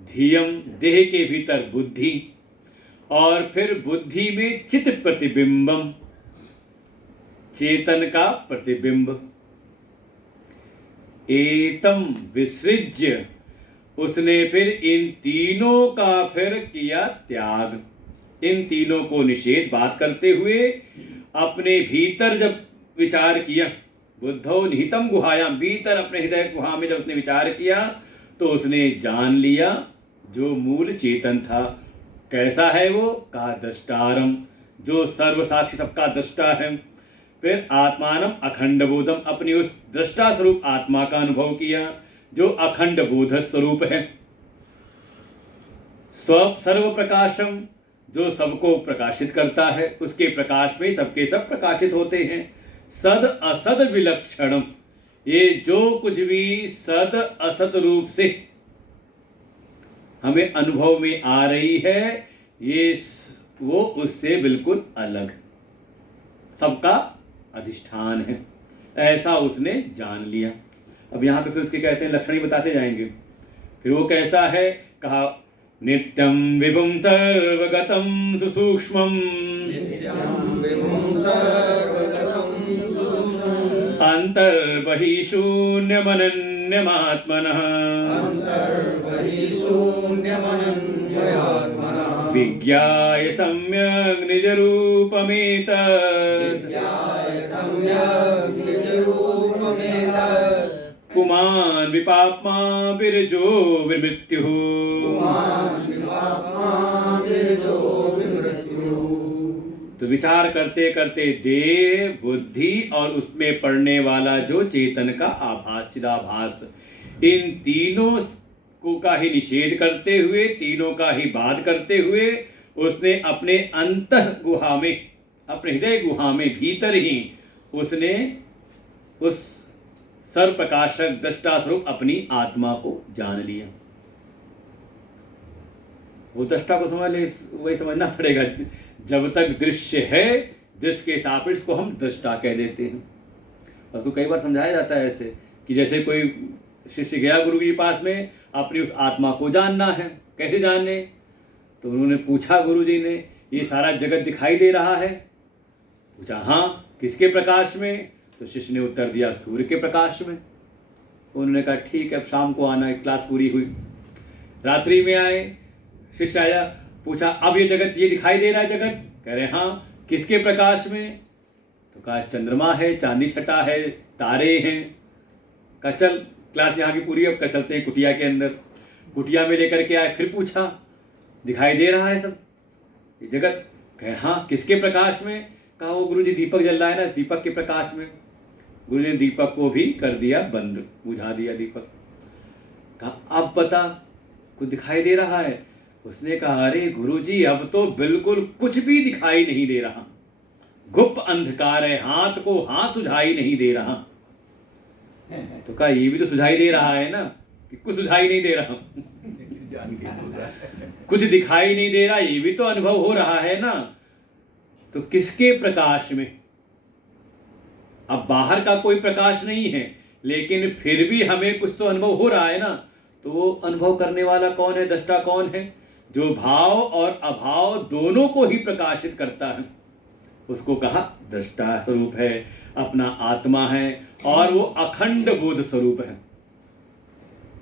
धियम, देह के भीतर बुद्धि, और फिर बुद्धि में चित प्रतिबिंबम, चेतन का प्रतिबिंब। एतम विसृज्य, उसने फिर इन तीनों का फिर किया त्याग, इन तीनों को निषेध बात करते हुए अपने भीतर जब विचार किया, बुद्धौ निहितम गुहायाम, भीतर अपने हृदय गुहा में जब उसने विचार किया तो उसने जान लिया जो मूल चेतन था। कैसा है वो? का दृष्टारम, जो सर्वसाक्षी सबका दृष्टा है, फिर आत्मानम अखंड बोधम, अपनी उस दृष्टा स्वरूप आत्मा का अनुभव किया जो अखंड बोध स्वरूप है। सर्व प्रकाशम, जो सबको प्रकाशित करता है, उसके प्रकाश में सबके सब प्रकाशित होते हैं। सद असद विलक्षणम, ये जो कुछ भी सद असद रूप से हमें अनुभव में आ रही है, ये वो उससे बिल्कुल अलग, सबका अधिष्ठान है, ऐसा उसने जान लिया। अब यहाँ पे फिर उसके कहते हैं लक्षण ही बताते जाएंगे। फिर वो कैसा है, कहा नित्यं विभुं सर्वगतं सुसूक्ष्मं, अन्तर्बहिः शून्यमनन्यमात्मनः, विज्ञाय सम्यग् निजरूपमेतत्, पुमान् विपाप्मा विरजो विमृत्युः। तो विचार करते करते देह, बुद्धि और उसमें पड़ने वाला जो चेतन का आभास, चिदाभास, इन तीनों को का ही निषेध करते हुए, तीनों का ही बाध करते हुए, उसने अपने अंतः गुहा में, अपने हृदय गुहा में भीतर ही उसने उस सर्व प्रकाशक दृष्टा स्वरूप अपनी आत्मा को जान लिया। वो दृष्टा को समझ ले, वही समझना पड़ेगा। जब तक दृश्य है, दृश्य के सापेक्ष को हम दृष्टा कह देते हैं। और उसको कई बार समझाया जाता है ऐसे कि जैसे कोई शिष्य गया गुरु के पास में, अपनी उस आत्मा को जानना है, कैसे जानने? तो उन्होंने पूछा गुरु जी ने, ये सारा जगत दिखाई दे रहा है? पूछा हाँ, किसके प्रकाश में? तो शिष्य ने उत्तर दिया, सूर्य के प्रकाश में। उन्होंने कहा ठीक है, अब शाम को आना, क्लास पूरी हुई। रात्रि में आए, शिष्य आया, पूछा अब ये जगत, ये दिखाई दे रहा है जगत? कह रहे हाँ, किसके प्रकाश में? तो कहा चंद्रमा है, चांदी छटा है, तारे हैं। कहा चल, क्लास यहाँ की पूरी, अब का चलते हैं कुटिया के अंदर। कुटिया में लेकर के आए, फिर पूछा दिखाई दे रहा है सब ये जगत? कहे हाँ, किसके प्रकाश में? कहा वो गुरु जी दीपक जल रहा है ना, इस दीपक के प्रकाश में। गुरु ने दीपक को भी कर दिया बंद, बुझा दिया दीपक। कहा अब बता, कुछ दिखाई दे रहा है? उसने कहा अरे गुरुजी, अब तो बिल्कुल कुछ भी दिखाई नहीं दे रहा, गुप्त अंधकार है, हाथ को हाथ सुझाई नहीं दे रहा। तो कहा ये भी तो सुझाई दे रहा है ना, कि कुछ सुझाई नहीं दे रहा कुछ दिखाई नहीं दे रहा, ये भी तो अनुभव हो रहा है ना। तो किसके प्रकाश में? अब बाहर का कोई प्रकाश नहीं है, लेकिन फिर भी हमें कुछ तो अनुभव हो रहा है ना। तो वो अनुभव करने वाला कौन है? दृष्टा कौन है? जो भाव और अभाव दोनों को ही प्रकाशित करता है, उसको कहा दृष्टा स्वरूप है, अपना आत्मा है, और वो अखंड बोध स्वरूप है।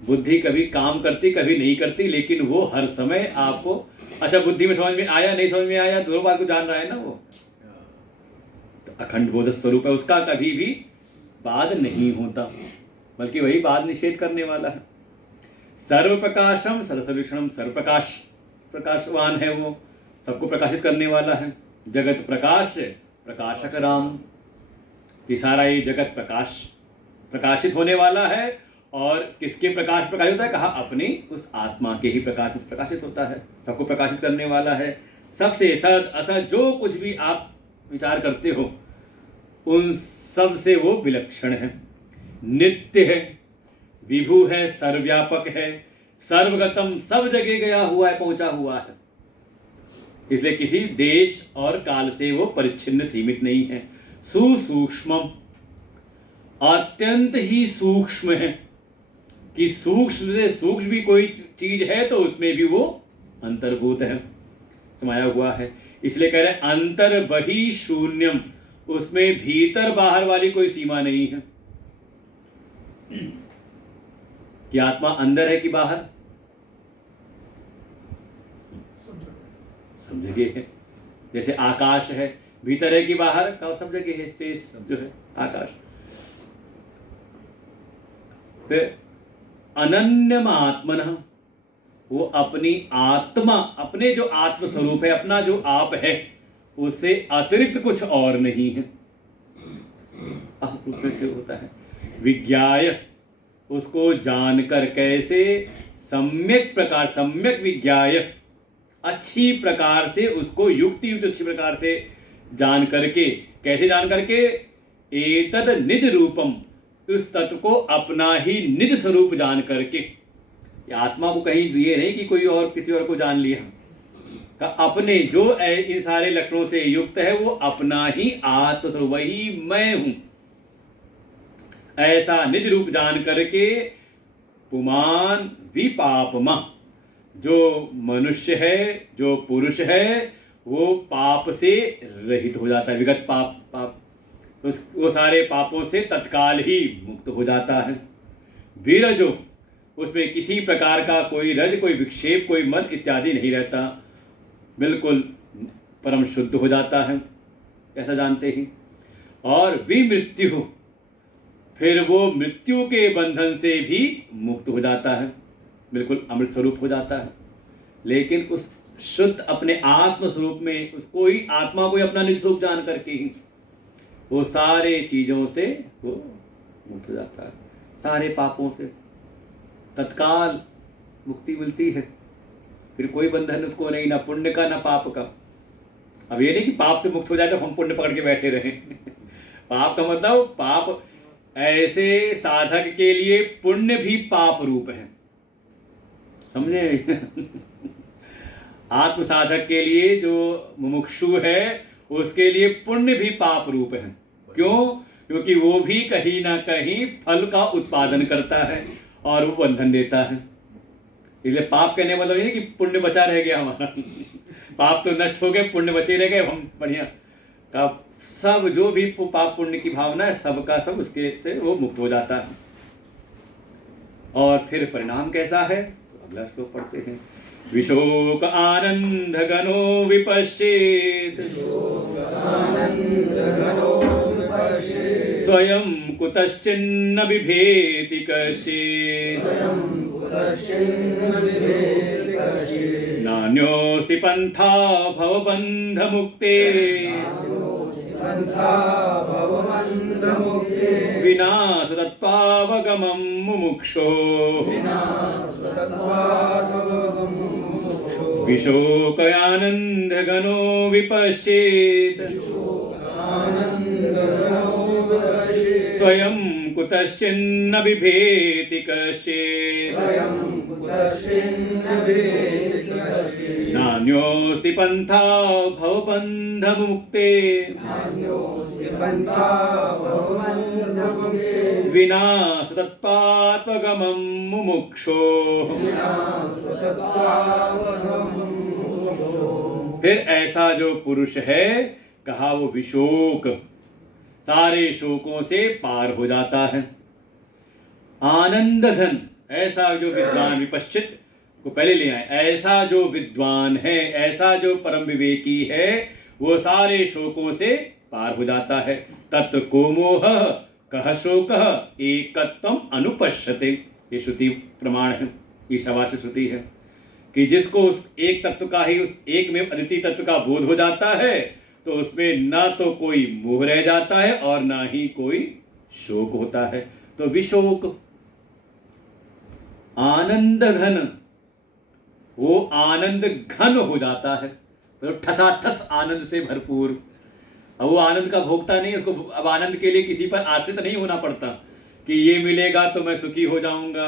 बुद्धि कभी काम करती, कभी नहीं करती, लेकिन वो हर समय आपको, अच्छा बुद्धि में समझ में आया, नहीं समझ में आया, दोनों बात को जान रहा है ना वो। तो अखंड बोध स्वरूप है, उसका कभी भी बाध नहीं होता, बल्कि वही बाध निषेध करने वाला है। सर्व प्रकाशम सरसविषणम, सर्व प्रकाश, प्रकाशवान है वो, सबको प्रकाशित करने वाला है। जगत प्रकाश, प्रकाशक राम, कि सारा ये जगत प्रकाशित होने वाला है। और किसके प्रकाश प्रकाशित होता है? कहा अपनी उस आत्मा के ही प्रकाश प्रकाशित होता है, सबको प्रकाशित करने वाला है। सबसे सद असद जो कुछ भी आप विचार करते हो, उन सब से वो विलक्षण है, नित्य है, विभु है, सर्वव्यापक है, सर्वगतम, सब जगह गया हुआ है, पहुंचा हुआ है। इसलिए किसी देश और काल से वो परिच्छिन्न सीमित नहीं है। सुसूक्ष्मम, अत्यंत ही सूक्ष्म है, कि सूक्ष्म से सूक्ष्म भी कोई चीज है तो उसमें भी वो अंतर्भूत है, समाया हुआ है। इसलिए कह रहे हैं अंतर बहि शून्यम, उसमें भीतर बाहर वाली कोई सीमा नहीं है। कि आत्मा अंदर है कि बाहर? सब जगह है। जैसे आकाश है, भीतर है कि बाहर? का सब जगह है, स्पेस जो है आकाश। फिर अनन्यम आत्मनः, वो अपनी आत्मा, अपने जो आत्म स्वरूप है, अपना जो आप है, उससे अतिरिक्त कुछ और नहीं है। अह रूप में जो होता है। विज्ञाय, उसको जानकर, कैसे? सम्यक विज्ञाय, अच्छी प्रकार से उसको युक्ति युक्त अच्छी प्रकार से जान करके। कैसे जान करके? एतद निज रूपम, उस तत्व को अपना ही निज स्वरूप जान करके। आत्मा को कहीं ये नहीं कि कोई और किसी और को जान लिया, का अपने जो इन सारे लक्षणों से युक्त है वो अपना ही आत्मस्वरूप, वही मैं हूं, ऐसा निज रूप जान करके। पुमान विपापमा, जो मनुष्य है, जो पुरुष है, वो पाप से रहित हो जाता है। विगत पाप वो सारे पापों से तत्काल ही मुक्त हो जाता है। वीरजो, उसमें किसी प्रकार का कोई रज, कोई विक्षेप, कोई मल इत्यादि नहीं रहता, बिल्कुल परम शुद्ध हो जाता है, ऐसा जानते ही। और विमृत्यु, फिर वो मृत्यु के बंधन से भी मुक्त हो जाता है, बिल्कुल अमृत स्वरूप हो जाता है। लेकिन उस शुद्ध अपने आत्म स्वरूप में, उसको ही, आत्मा को ही अपना निज स्वरूप जान करके ही वो सारे चीजों से वो मुक्त हो जाता है, सारे पापों से तत्काल मुक्ति मिलती है। फिर कोई बंधन उसको नहीं, ना पुण्य का ना पाप का। अब ये नहीं कि पाप से मुक्त हो जाए तो हम पुण्य पकड़ के बैठे रहें। पाप का मतलब, पाप ऐसे साधक के लिए पुण्य भी पाप रूप है, समझे? आत्म साधक के लिए जो मुमुक्षु है उसके लिए पुण्य भी पाप रूप है। क्यों? क्योंकि वो भी कहीं ना कहीं फल का उत्पादन करता है और वो बंधन देता है। इसलिए पाप कहने मतलब ये कि पुण्य बचा रह गया हमारा। पाप तो नष्ट हो गए, पुण्य बचे रह गए, हम बढ़िया का सब जो भी पाप पुण्य की भावना है सबका सब उसके से वो मुक्त हो जाता है। और फिर परिणाम कैसा है? तो अगला श्लोक पढ़ते हैं। विशोक आनंद घनो विपश्चेत, स्वयं कुतश्चिन्न बिभेति कश्चित्, नान्योऽस्ति पन्था भवबन्ध मुक्ते, विना सतत्वावगमं मुमुक्षो, विशोकयानंद घनो विपश्चेत, स्वयं कुतश्चिन्न बिभेति कश्चित्, नान्योऽस्ति पन्था भवबन्ध मुक्ते, विना सतत्वात्वगमं मुमुक्षो। फिर ऐसा जो पुरुष है, कहा वो विशोक, सारे शोकों से पार हो जाता है। आनंद घन, ऐसा जो विद्वान, विपश्चित को पहले ले आए, ऐसा जो विद्वान है, ऐसा जो परम विवेकी है, वो सारे शोकों से पार हो जाता है। तत्र को मोह कह शोक एकत्वम अनुपश्यते, ये श्रुति प्रमाण है, ईशावास्य श्रुति है कि जिसको उस एक तत्व का ही, उस एक में अद्वितीय तत्व का बोध हो जाता है, तो उसमें ना तो कोई मोह रह जाता है और ना ही कोई शोक होता है। तो विशोक आनंद घन, वो आनंद घन हो जाता है, तो ठसाठस आनंद से भरपूर। अब वो आनंद का भोगता नहीं, उसको अब आनंद के लिए किसी पर आश्रित नहीं होना पड़ता कि ये मिलेगा तो मैं सुखी हो जाऊंगा,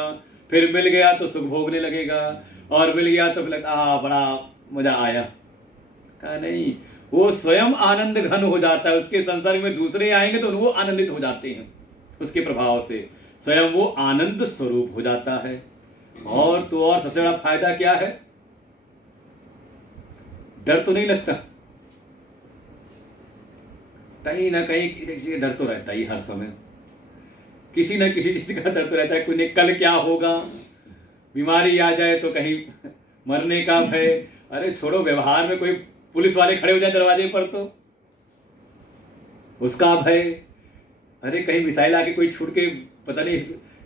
फिर मिल गया तो सुख भोगने लगेगा, और मिल गया तो फिर बड़ा मजा आया। कहा नहीं, वो स्वयं आनंद घन हो जाता है। उसके संसर्ग में दूसरे आएंगे तो वो आनंदित हो जाते हैं उसके प्रभाव से, स्वयं वो आनंद स्वरूप हो जाता है। और तो और सबसे बड़ा फायदा क्या है? डर तो नहीं लगता। कहीं ना कहीं किसी का डर तो रहता ही, हर समय किसी ना किसी चीज का डर तो रहता है। कोई ने कल क्या होगा, बीमारी आ जाए तो कहीं मरने का भय, अरे छोड़ो, व्यवहार में कोई पुलिस वाले खड़े हो जाए दरवाजे पर तो उसका भय, अरे कहीं मिसाइल आके कोई छूट के, पता नहीं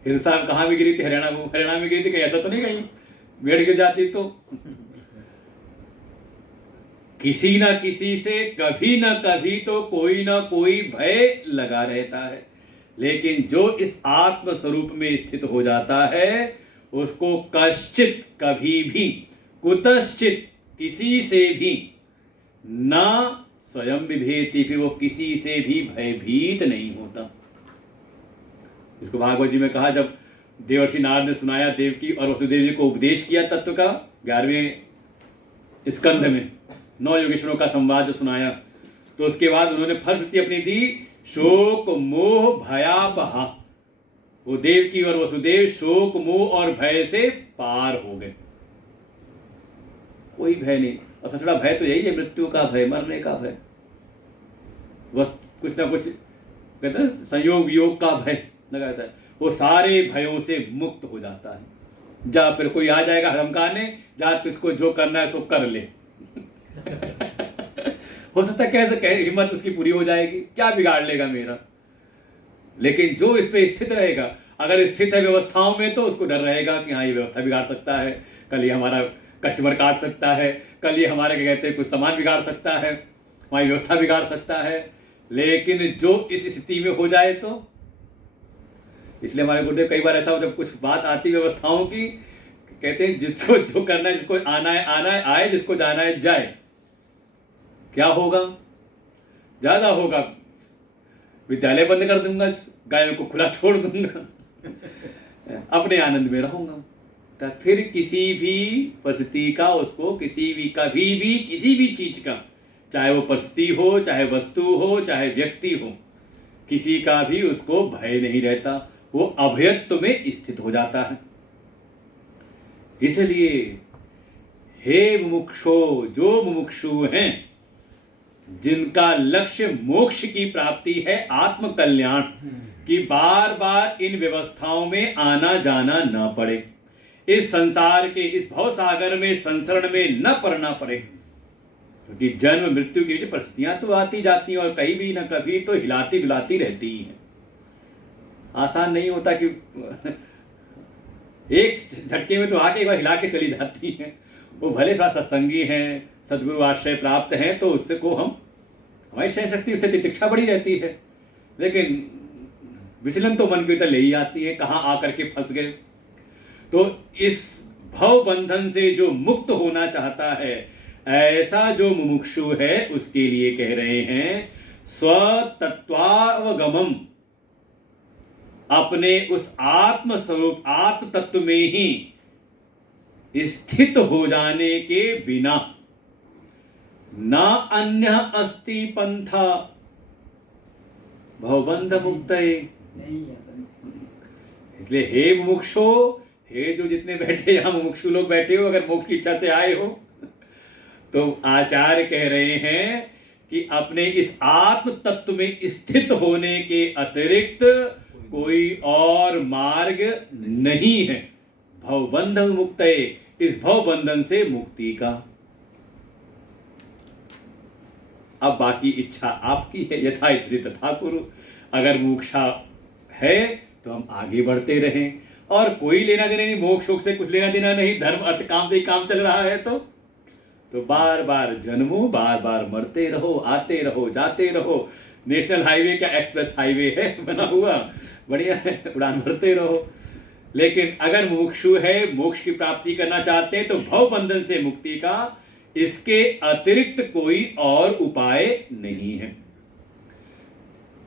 हिंसा कहाँ भी गिरी थी, हरियाणा में गिरी थी, कहीं ऐसा तो नहीं कहीं भेड़ गिर जाती, तो किसी ना किसी से कभी ना कभी तो कोई ना कोई भय लगा रहता है। लेकिन जो इस आत्म स्वरूप में स्थित हो जाता है उसको कश्चित कभी भी कुतश्चित किसी से भी ना स्वयं विभेति, फिर वो किसी से भी भयभीत नहीं होता। इसको भागवत जी में कहा, जब देवर्षि नारद ने सुनाया देवकी और वसुदेव जी को उपदेश किया तत्व का 11वें स्कंध में 9 योगेश्वरों का संवाद जो सुनाया, तो उसके बाद उन्होंने फलश्रुति अपनी दी शोक मोह भयापहा। वो देवकी और वसुदेव शोक मोह और भय से पार हो गए, कोई भय नहीं। और सबसे बड़ा भय तो यही है, मृत्यु का भय, मरने का भय, बस कुछ ना कुछ कहते हैं संयोग योग का भय लगा रहता है। वो सारे भयों से मुक्त हो जाता है। जा फिर कोई आ जाएगा धमकाने, जा तुझको जो करना है सो कर ले। हो सकता है कैसे हिम्मत उसकी पूरी हो जाएगी, क्या बिगाड़ लेगा मेरा। लेकिन जो इस पे स्थित रहेगा, अगर स्थित है व्यवस्थाओं में, तो उसको डर रहेगा कि हाँ ये व्यवस्था बिगाड़ सकता है, कल ये हमारा कस्टमर काट सकता है, कल ये हमारे क्या कहते हैं कुछ सामान बिगाड़ सकता है, हमारी व्यवस्था बिगाड़ सकता है। लेकिन जो इस स्थिति में हो जाए तो, इसलिए हमारे गुरुदेव कई बार ऐसा हो, जब कुछ बात आती व्यवस्थाओं की, कहते हैं जिसको जो करना है, जिसको आना है आए, जिसको जाना है जाए। क्या होगा? ज्यादा होगा विद्यालय बंद कर दूंगा, गायों को खुला छोड़ दूंगा, अपने आनंद में रहूंगा। तो फिर किसी भी परिस्थिति का उसको किसी भी चीज का, चाहे वो परिस्थिति हो, चाहे वस्तु हो, चाहे व्यक्ति हो, किसी का भी उसको भय नहीं रहता, वो अभयत्व में स्थित हो जाता है। इसलिए हे मुमुक्षो, जो मुमुक्षु हैं, जिनका लक्ष्य मोक्ष की प्राप्ति है, आत्म कल्याण की, बार बार इन व्यवस्थाओं में आना जाना न पड़े, इस संसार के इस भव सागर में संसरण में न पड़ना पड़े। क्योंकि जन्म मृत्यु की परिस्थितियां तो आती जाती हैं और कहीं भी न कभी तो हिलाती डुलाती रहती ही हैं। आसान नहीं होता कि एक झटके में तो आके एक बार हिला के चली जाती हैं। वो भले थोड़ा सत्संगी हैं, सद्गुरु आश्रय प्राप्त हैं, तो उससे को हमारी सहन शक्ति उससे तितिक्षा बढ़ी रहती है, लेकिन विचलन तो मन के भीतर ले ही आती है, कहाँ आकर के फंस गए। तो इस भव बंधन से जो मुक्त होना चाहता है, ऐसा जो मुमुक्षु है, उसके लिए कह रहे हैं स्वतत्वावगमम, अपने उस आत्म स्वरूप आत्म तत्व में ही स्थित हो जाने के बिना ना अन्य अस्ति पंथा भवबंध मुक्तये। इसलिए हे मुमुक्षो, हे जो जितने बैठे यहाँ मुमुक्षु लोग बैठे हो, अगर मोक्ष की इच्छा से आए हो, तो आचार्य कह रहे हैं कि अपने इस आत्म तत्व में स्थित होने के अतिरिक्त कोई और मार्ग नहीं है भवबंध मुक्तये, इस भव बंधन से मुक्ति का। अब बाकी इच्छा आपकी है, यथा इच्छति तथा कुरु। अगर मोक्षा है तो हम आगे बढ़ते रहें, और कोई लेना देना नहीं, मोक्ष से कुछ लेना देना नहीं, धर्म अर्थ काम से ही काम चल रहा है, तो बार बार जन्मो, बार बार मरते रहो, आते रहो, जाते रहो। नेशनल हाईवे क्या एक्सप्रेस हाईवे है बना हुआ, बढ़िया है, उड़ान भरते रहो। लेकिन अगर मुमुक्षु है, मोक्ष की प्राप्ति करना चाहते हैं, तो भव बंधन से मुक्ति का इसके अतिरिक्त कोई और उपाय नहीं है।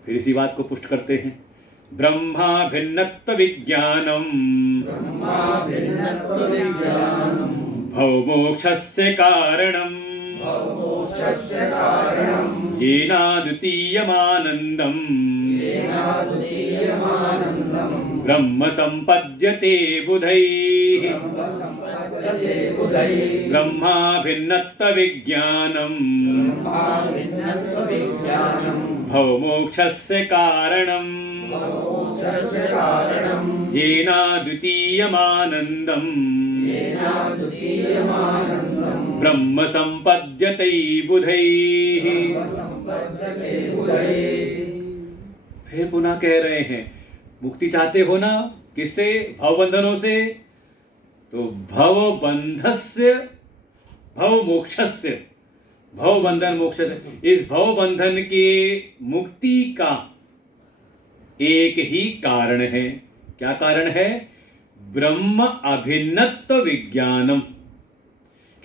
फिर इसी बात को पुष्ट करते हैं, ब्रह्मा भिन्नत्व विज्ञानम भव मोक्षस्य कारणम येनाद्वितीयमानन्दम् ब्रह्म संपद्यते बुधैः ब्रह्मा भिन्नत्व विज्ञानम् भव मोक्षस्य कारणम् येनाद्वितीयमानन्दम् ब्रह्म संपद्यते बुधैः। फिर पुनः कह रहे हैं, मुक्ति चाहते हो ना, किससे? भव बंधनों से। तो भव बंधस्य भव मोक्षस्य, भव बंधन मोक्ष, इस भव बंधन के मुक्ति का एक ही कारण है। क्या कारण है? ब्रह्म अभिन्नत्व विज्ञानम,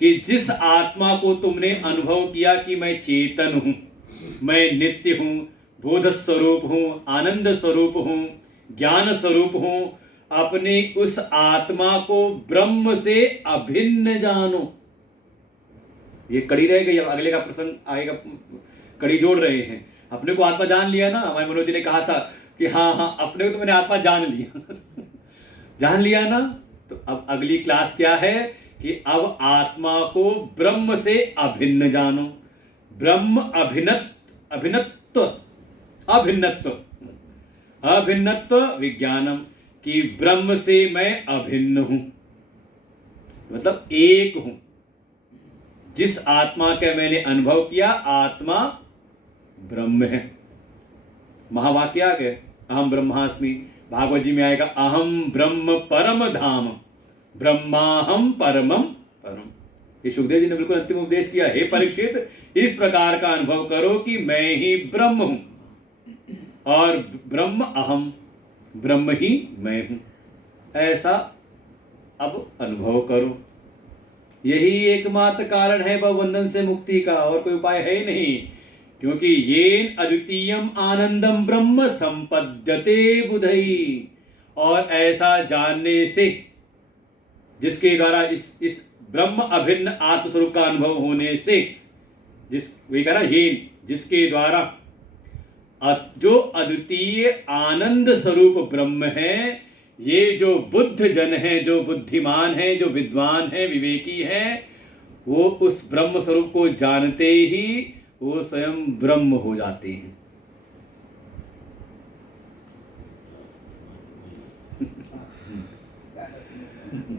कि जिस आत्मा को तुमने अनुभव किया कि मैं चेतन हूं, मैं नित्य हूं, बोध स्वरूप हूं, आनंद स्वरूप हूं, ज्ञान स्वरूप हूं, अपने उस आत्मा को ब्रह्म से अभिन्न जानो। ये कड़ी रह गई। अब अगले का प्रसंग आएगा, कड़ी जोड़ रहे हैं। अपने को आत्मा जान लिया ना, हमारे मनोज जी ने कहा था कि हाँ हाँ अपने को तो मैंने आत्मा जान लिया जान लिया ना। तो अब अगली क्लास क्या है कि अब आत्मा को ब्रह्म से अभिन्न जानो। ब्रह्म अभिन्नत्व अभिन्नत्व विज्ञानम, कि ब्रह्म से मैं अभिन्न हूं, मतलब एक हूं। जिस आत्मा का मैंने अनुभव किया, आत्मा ब्रह्म है। महावाक्य आ गए, अहम ब्रह्मास्मि। भागवत जी में आएगा अहम ब्रह्म परम धाम, ब्रह्माहम परमम परम। ये सुखदेव जी ने बिल्कुल अंतिम उपदेश किया। हे परीक्षित, इस प्रकार का अनुभव करो कि मैं ही ब्रह्म हूं और ब्रह्म अहम, ब्रह्म ही मैं हूं। ऐसा अब अनुभव करो। यही एकमात्र कारण है बंधन से मुक्ति का, और कोई उपाय है ही नहीं। क्योंकि येन अद्वितीयम आनंदम ब्रह्म संपद्यते बुधई, और ऐसा जानने से, जिसके द्वारा इस ब्रह्म अभिन्न आत्मस्वरूप का अनुभव होने से, वही कह रहा येन, जिसके द्वारा जो अद्वितीय आनंद स्वरूप ब्रह्म है, ये जो बुद्ध जन है, जो बुद्धिमान है, जो विद्वान है, विवेकी है, वो उस ब्रह्म स्वरूप को जानते ही वो स्वयं ब्रह्म हो जाते हैं।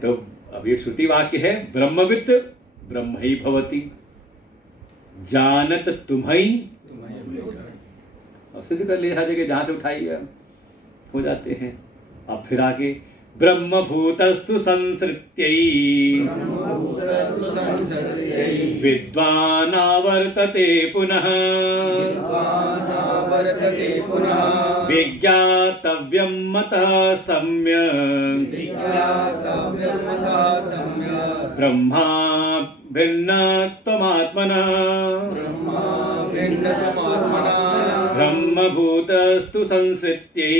तो अब ये श्रुति वाक्य है, ब्रह्मवित् ब्रह्म ही भवति, जानत तुम्हें। और सिद्ध कर लिया, हर जगह जहां से उठाई हो जाते हैं। अब फिर आगे ब्रह्मभूतस्तु संसृत्यै विद्वानावर्तते पुनः विज्ञातव्यं मतः सम्यक् ब्रह्मा भिन्नत्वमात्मनः ब्रह्मभूतस्तु संसृत्यै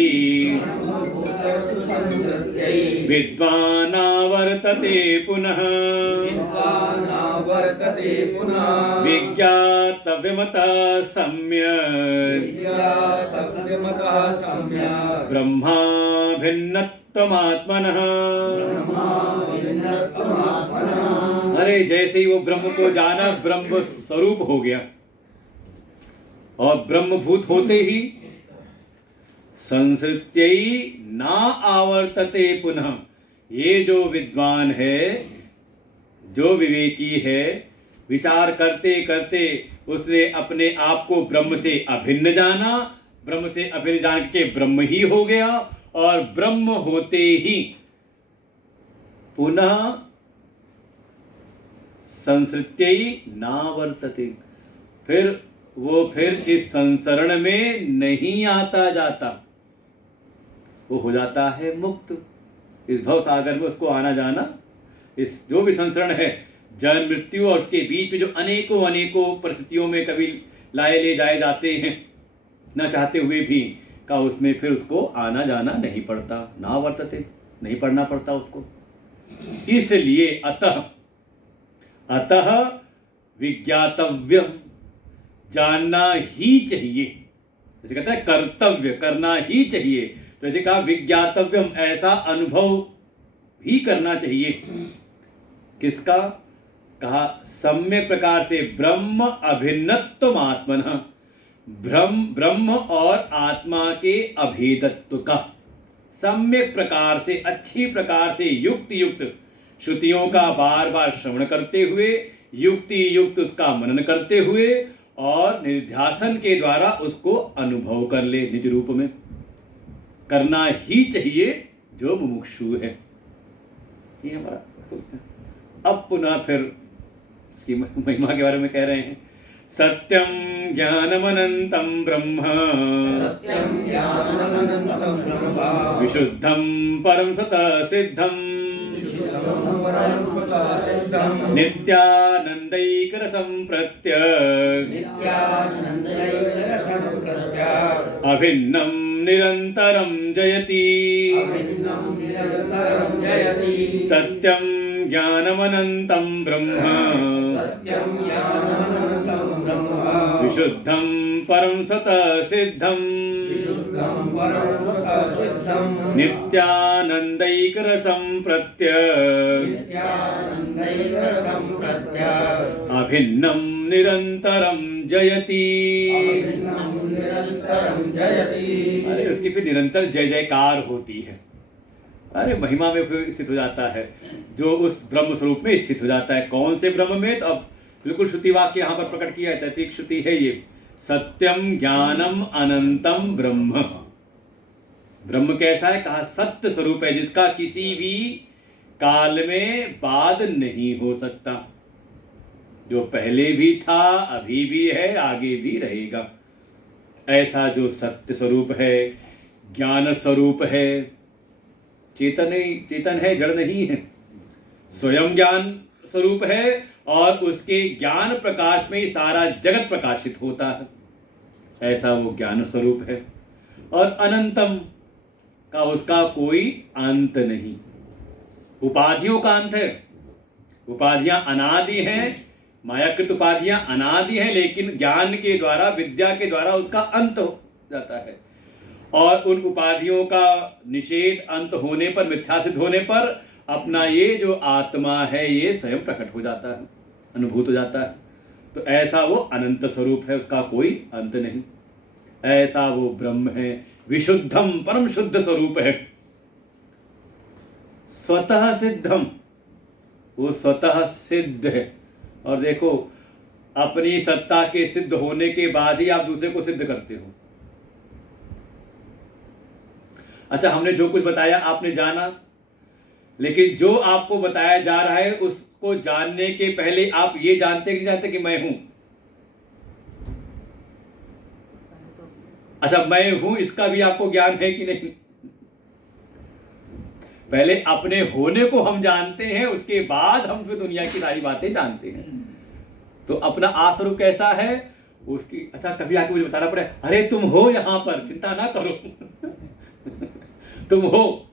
विद्वानावर्तते पुनः विज्ञातव्यमतः सम्यक् ब्रह्मा भिन्नत्वमात्मनः। अरे जैसे ही वो ब्रह्म को जाना, ब्रह्म स्वरूप हो गया, और ब्रह्मभूत होते ही संसृत्यै ना आवर्तते पुनः। ये जो विद्वान है, जो विवेकी है, विचार करते करते उसने अपने आप को ब्रह्म से अभिन्न जाना, ब्रह्म से अभिन्न जान के ब्रह्म ही हो गया, और ब्रह्म होते ही पुनः संसृत्यै ना वर्तते, फिर इस संसरण में नहीं आता जाता, वो हो जाता है मुक्त। इस भव सागर में उसको आना जाना, इस जो भी संसरण है, जन्म मृत्यु और उसके बीच में जो अनेकों परिस्थितियों में कभी लाए ले जाए जाते हैं न चाहते हुए भी, का उसमें फिर उसको आना जाना नहीं पड़ता, ना वर्तते, नहीं पढ़ना पड़ता उसको। इसलिए अतः विज्ञातव्यम, जानना ही चाहिए। जैसे कहता है कर्तव्य, करना ही चाहिए, तो जैसे कहा विज्ञातव्यम, ऐसा अनुभव ही करना चाहिए। किसका? कहा सम्यक प्रकार से ब्रह्म अभिन्नत्व आत्मनः, ब्रह्म और आत्मा के अभेदत्व का सम्यक प्रकार से, अच्छी प्रकार से युक्त श्रुतियों का बार बार श्रवण करते हुए, युक्ति युक्त उसका मनन करते हुए, और निध्यासन के द्वारा उसको अनुभव कर ले। निज रूप में करना ही चाहिए जो मुमुक्षु है। ये हमारा। अब पुनः फिर इसकी महिमा के बारे में कह रहे हैं। सत्यं ज्ञानमनन्तं ब्रह्म सत्यं ज्ञानमनन्तं ब्रह्म विशुद्धं परं सतः सिद्धं विशुद्धं परं सतः सिद्धं नित्यानन्दैकरसं प्रत्यक् नित्यानन्दैकरसं प्रत्यक् अभिन्नं निरन्तरं जयति अभिन्नं निरन्तरं जयति सत्यं ज्ञानमनन्तं ब्रह्म सत्यं ज्ञानमनन्तं ब्रह्म विशुद्धं परं सतः सिद्धं विशुद्धं परं सतः सिद्धं नित्यानन्दैकरसं प्रत्यक् नित्यानन्दैकरसं प्रत्यक् अभिन्नं निरन्तरं जयति। अभिन्नं निरन्तरं जयति। अरे उसकी फिर निरंतर जय जयकार होती है। अरे महिमा में फिर स्थित हो जाता है, जो उस ब्रह्म स्वरूप में स्थित हो जाता है। कौन से ब्रह्म में? तो अब बिल्कुल श्रुति वाक्य यहाँ पर प्रकट किया है, तैत्तिक श्रुति है ये। सत्यम ज्ञानम अनंतम ब्रह्म। ब्रह्म कैसा है? कहा सत्य स्वरूप है, जिसका किसी भी काल में बाद नहीं हो सकता, जो पहले भी था, अभी भी है, आगे भी रहेगा। ऐसा जो सत्य स्वरूप है, ज्ञान स्वरूप है, चेतन है, जड़ नहीं है, स्वयं ज्ञान स्वरूप है और उसके ज्ञान प्रकाश में ही सारा जगत प्रकाशित होता है। ऐसा वो ज्ञान स्वरूप है। और अनंतम का उसका कोई अंत नहीं। उपाधियों का अंत है, उपाधियां अनादि हैं, मायाकृत उपाधियां अनादि हैं, लेकिन ज्ञान के द्वारा, विद्या के द्वारा उसका अंत हो जाता है। और उन उपाधियों का निषेध, अंत होने पर, मिथ्या सिद्ध होने पर अपना ये जो आत्मा है ये स्वयं प्रकट हो जाता है, अनुभूत हो जाता है। तो ऐसा वो अनंत स्वरूप है, उसका कोई अंत नहीं। ऐसा वो ब्रह्म है, विशुद्धम परम शुद्ध स्वरूप है, स्वतः सिद्धम, वो स्वतः सिद्ध है। और देखो, अपनी सत्ता के सिद्ध होने के बाद ही आप दूसरे को सिद्ध करते हो। अच्छा, हमने जो कुछ बताया आपने जाना, लेकिन जो आपको बताया जा रहा है उसको जानने के पहले आप ये जानते कि नहीं जानते कि मैं हूं? अच्छा, मैं हूं इसका भी आपको ज्ञान है कि नहीं? पहले अपने होने को हम जानते हैं, उसके बाद हम फिर दुनिया की सारी बातें जानते हैं। तो अपना आस्वरूप कैसा है उसकी, अच्छा कभी आके मुझे बताना पड़े, अरे तुम हो यहां पर, चिंता ना करो तुम हो।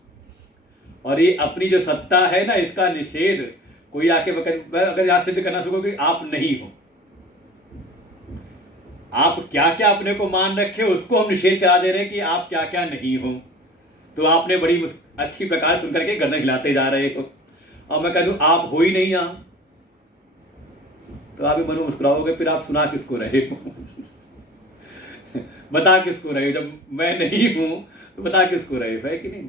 और ये अपनी जो सत्ता है ना, इसका निषेध कोई आके अगर यहां सिद्ध करना शुरू कि आप नहीं हो, आप क्या क्या अपने को मान रखे हो उसको हम निषेध करा दे रहे हैं कि आप क्या क्या नहीं हो। तो आपने बड़ी अच्छी प्रकार सुनकर के गर्दन हिलाते जा रहे हो, और मैं कह दूं आप हो ही नहीं यहां, तो आप भी मनो मुस्कुराओगे, फिर आप सुना किसको रहे हो बता किसको रहे हो? जब मैं नहीं हूं तो बता किसको रहे हो, है कि नहीं?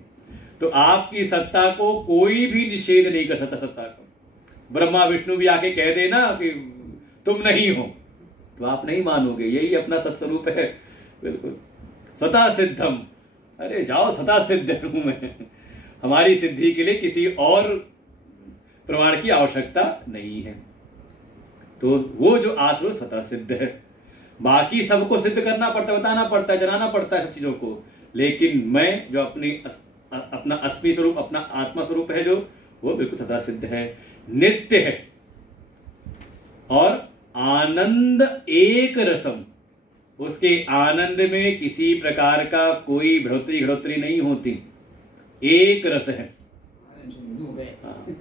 तो आपकी सत्ता को कोई भी निषेध नहीं कर सकता। सत्ता को ब्रह्मा विष्णु भी आके कह देना कि तुम नहीं हो, तो आप नहीं मानोगे। यही अपना सत्स्वरूप है, बिल्कुल स्वतः सिद्धम। अरे जाओ, स्वतः सिद्ध हूं मैं, हमारी सिद्धि के लिए किसी और प्रमाण की आवश्यकता नहीं है। तो वो जो आस्वरूप स्वतः सिद्ध है। बाकी सबको सिद्ध करना पड़ता है, बताना पड़ता है, जनाना पड़ता है सब चीजों को, लेकिन मैं जो अपना अस्मि स्वरूप, अपना आत्मा स्वरूप है जो, वो बिल्कुल सदा सिद्ध है, नित्य है और आनंद एक रसम। उसके आनंद में किसी प्रकार का कोई बढ़ोतरी नहीं होती, एक रस है,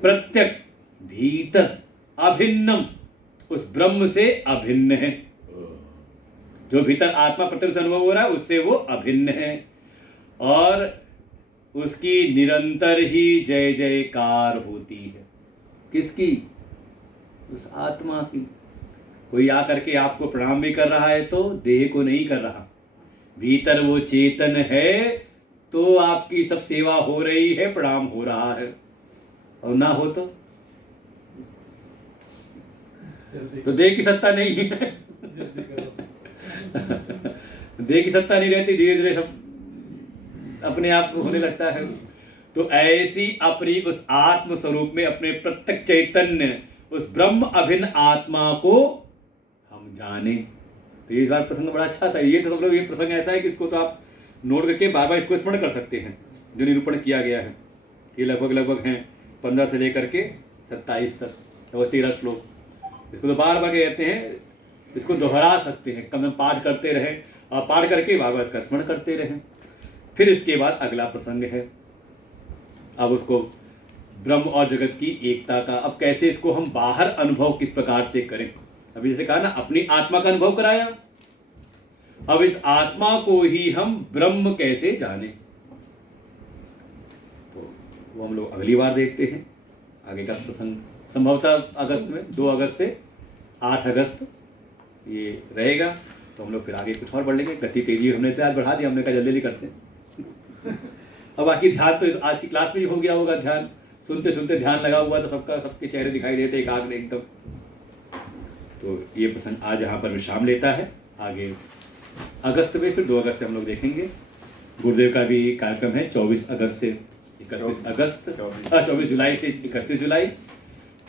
प्रत्यक भीतर, अभिन्नम, उस ब्रह्म से अभिन्न है। जो भीतर आत्मा प्रत्यक्ष अनुभव हो रहा है उससे वो अभिन्न है, और उसकी निरंतर ही जय जयकार होती है। किसकी? उस आत्मा की। कोई आकर के आपको प्रणाम भी कर रहा है तो देह को नहीं कर रहा, भीतर वो चेतन है, तो आपकी सब सेवा हो रही है, प्रणाम हो रहा है। और ना हो तो देह की सत्ता नहीं है देह की सत्ता नहीं रहती, धीरे धीरे सब अपने आप होने लगता है। तो ऐसी अपनी उस आत्म स्वरूप में, अपने प्रत्यक्ष चैतन्य, उस ब्रह्म अभिन्न आत्मा को हम जाने। तो ये इस बार प्रसंग बड़ा अच्छा था। ये तो मतलब ये प्रसंग ऐसा है कि इसको तो आप नोट करके बार बार इसको स्मरण कर सकते हैं, जो निरूपण किया गया है। ये लगभग हैं 15 से लेकर के 27 तक और 13 श्लोक। इसको तो बार बार कहते हैं, इसको दोहरा सकते हैं, कम पाठ करते रहें और पाठ करके बार बार इसका स्मरण करते रहें। फिर इसके बाद अगला प्रसंग है, अब उसको ब्रह्म और जगत की एकता का, अब कैसे इसको हम बाहर अनुभव किस प्रकार से करें। अभी जैसे कहा ना, अपनी आत्मा का अनुभव कराया, अब इस आत्मा को ही हम ब्रह्म कैसे जाने, तो वो हम लोग अगली बार देखते हैं। आगे का प्रसंग संभवतः अगस्त में 2 अगस्त से 8 अगस्त ये रहेगा। तो हम लोग फिर आगे कुछ और बढ़ लेंगे। गति तेजी हमने से आज बढ़ा दिया, हमने कहा जल्दी जल्दी करते हैं। अब बाकी ध्यान तो आज की क्लास में ही हो गया होगा, ध्यान सुनते सुनते ध्यान लगा हुआ, तो सबके चेहरे दिखाई देते एक आग एकदम। तो ये प्रसंग आज यहाँ पर विश्राम लेता है। आगे अगस्त में फिर 2 अगस्त से हम लोग देखेंगे। गुरुदेव का भी कार्यक्रम है 24 अगस्त से 31 अगस्त, 24 जुलाई से 31 जुलाई।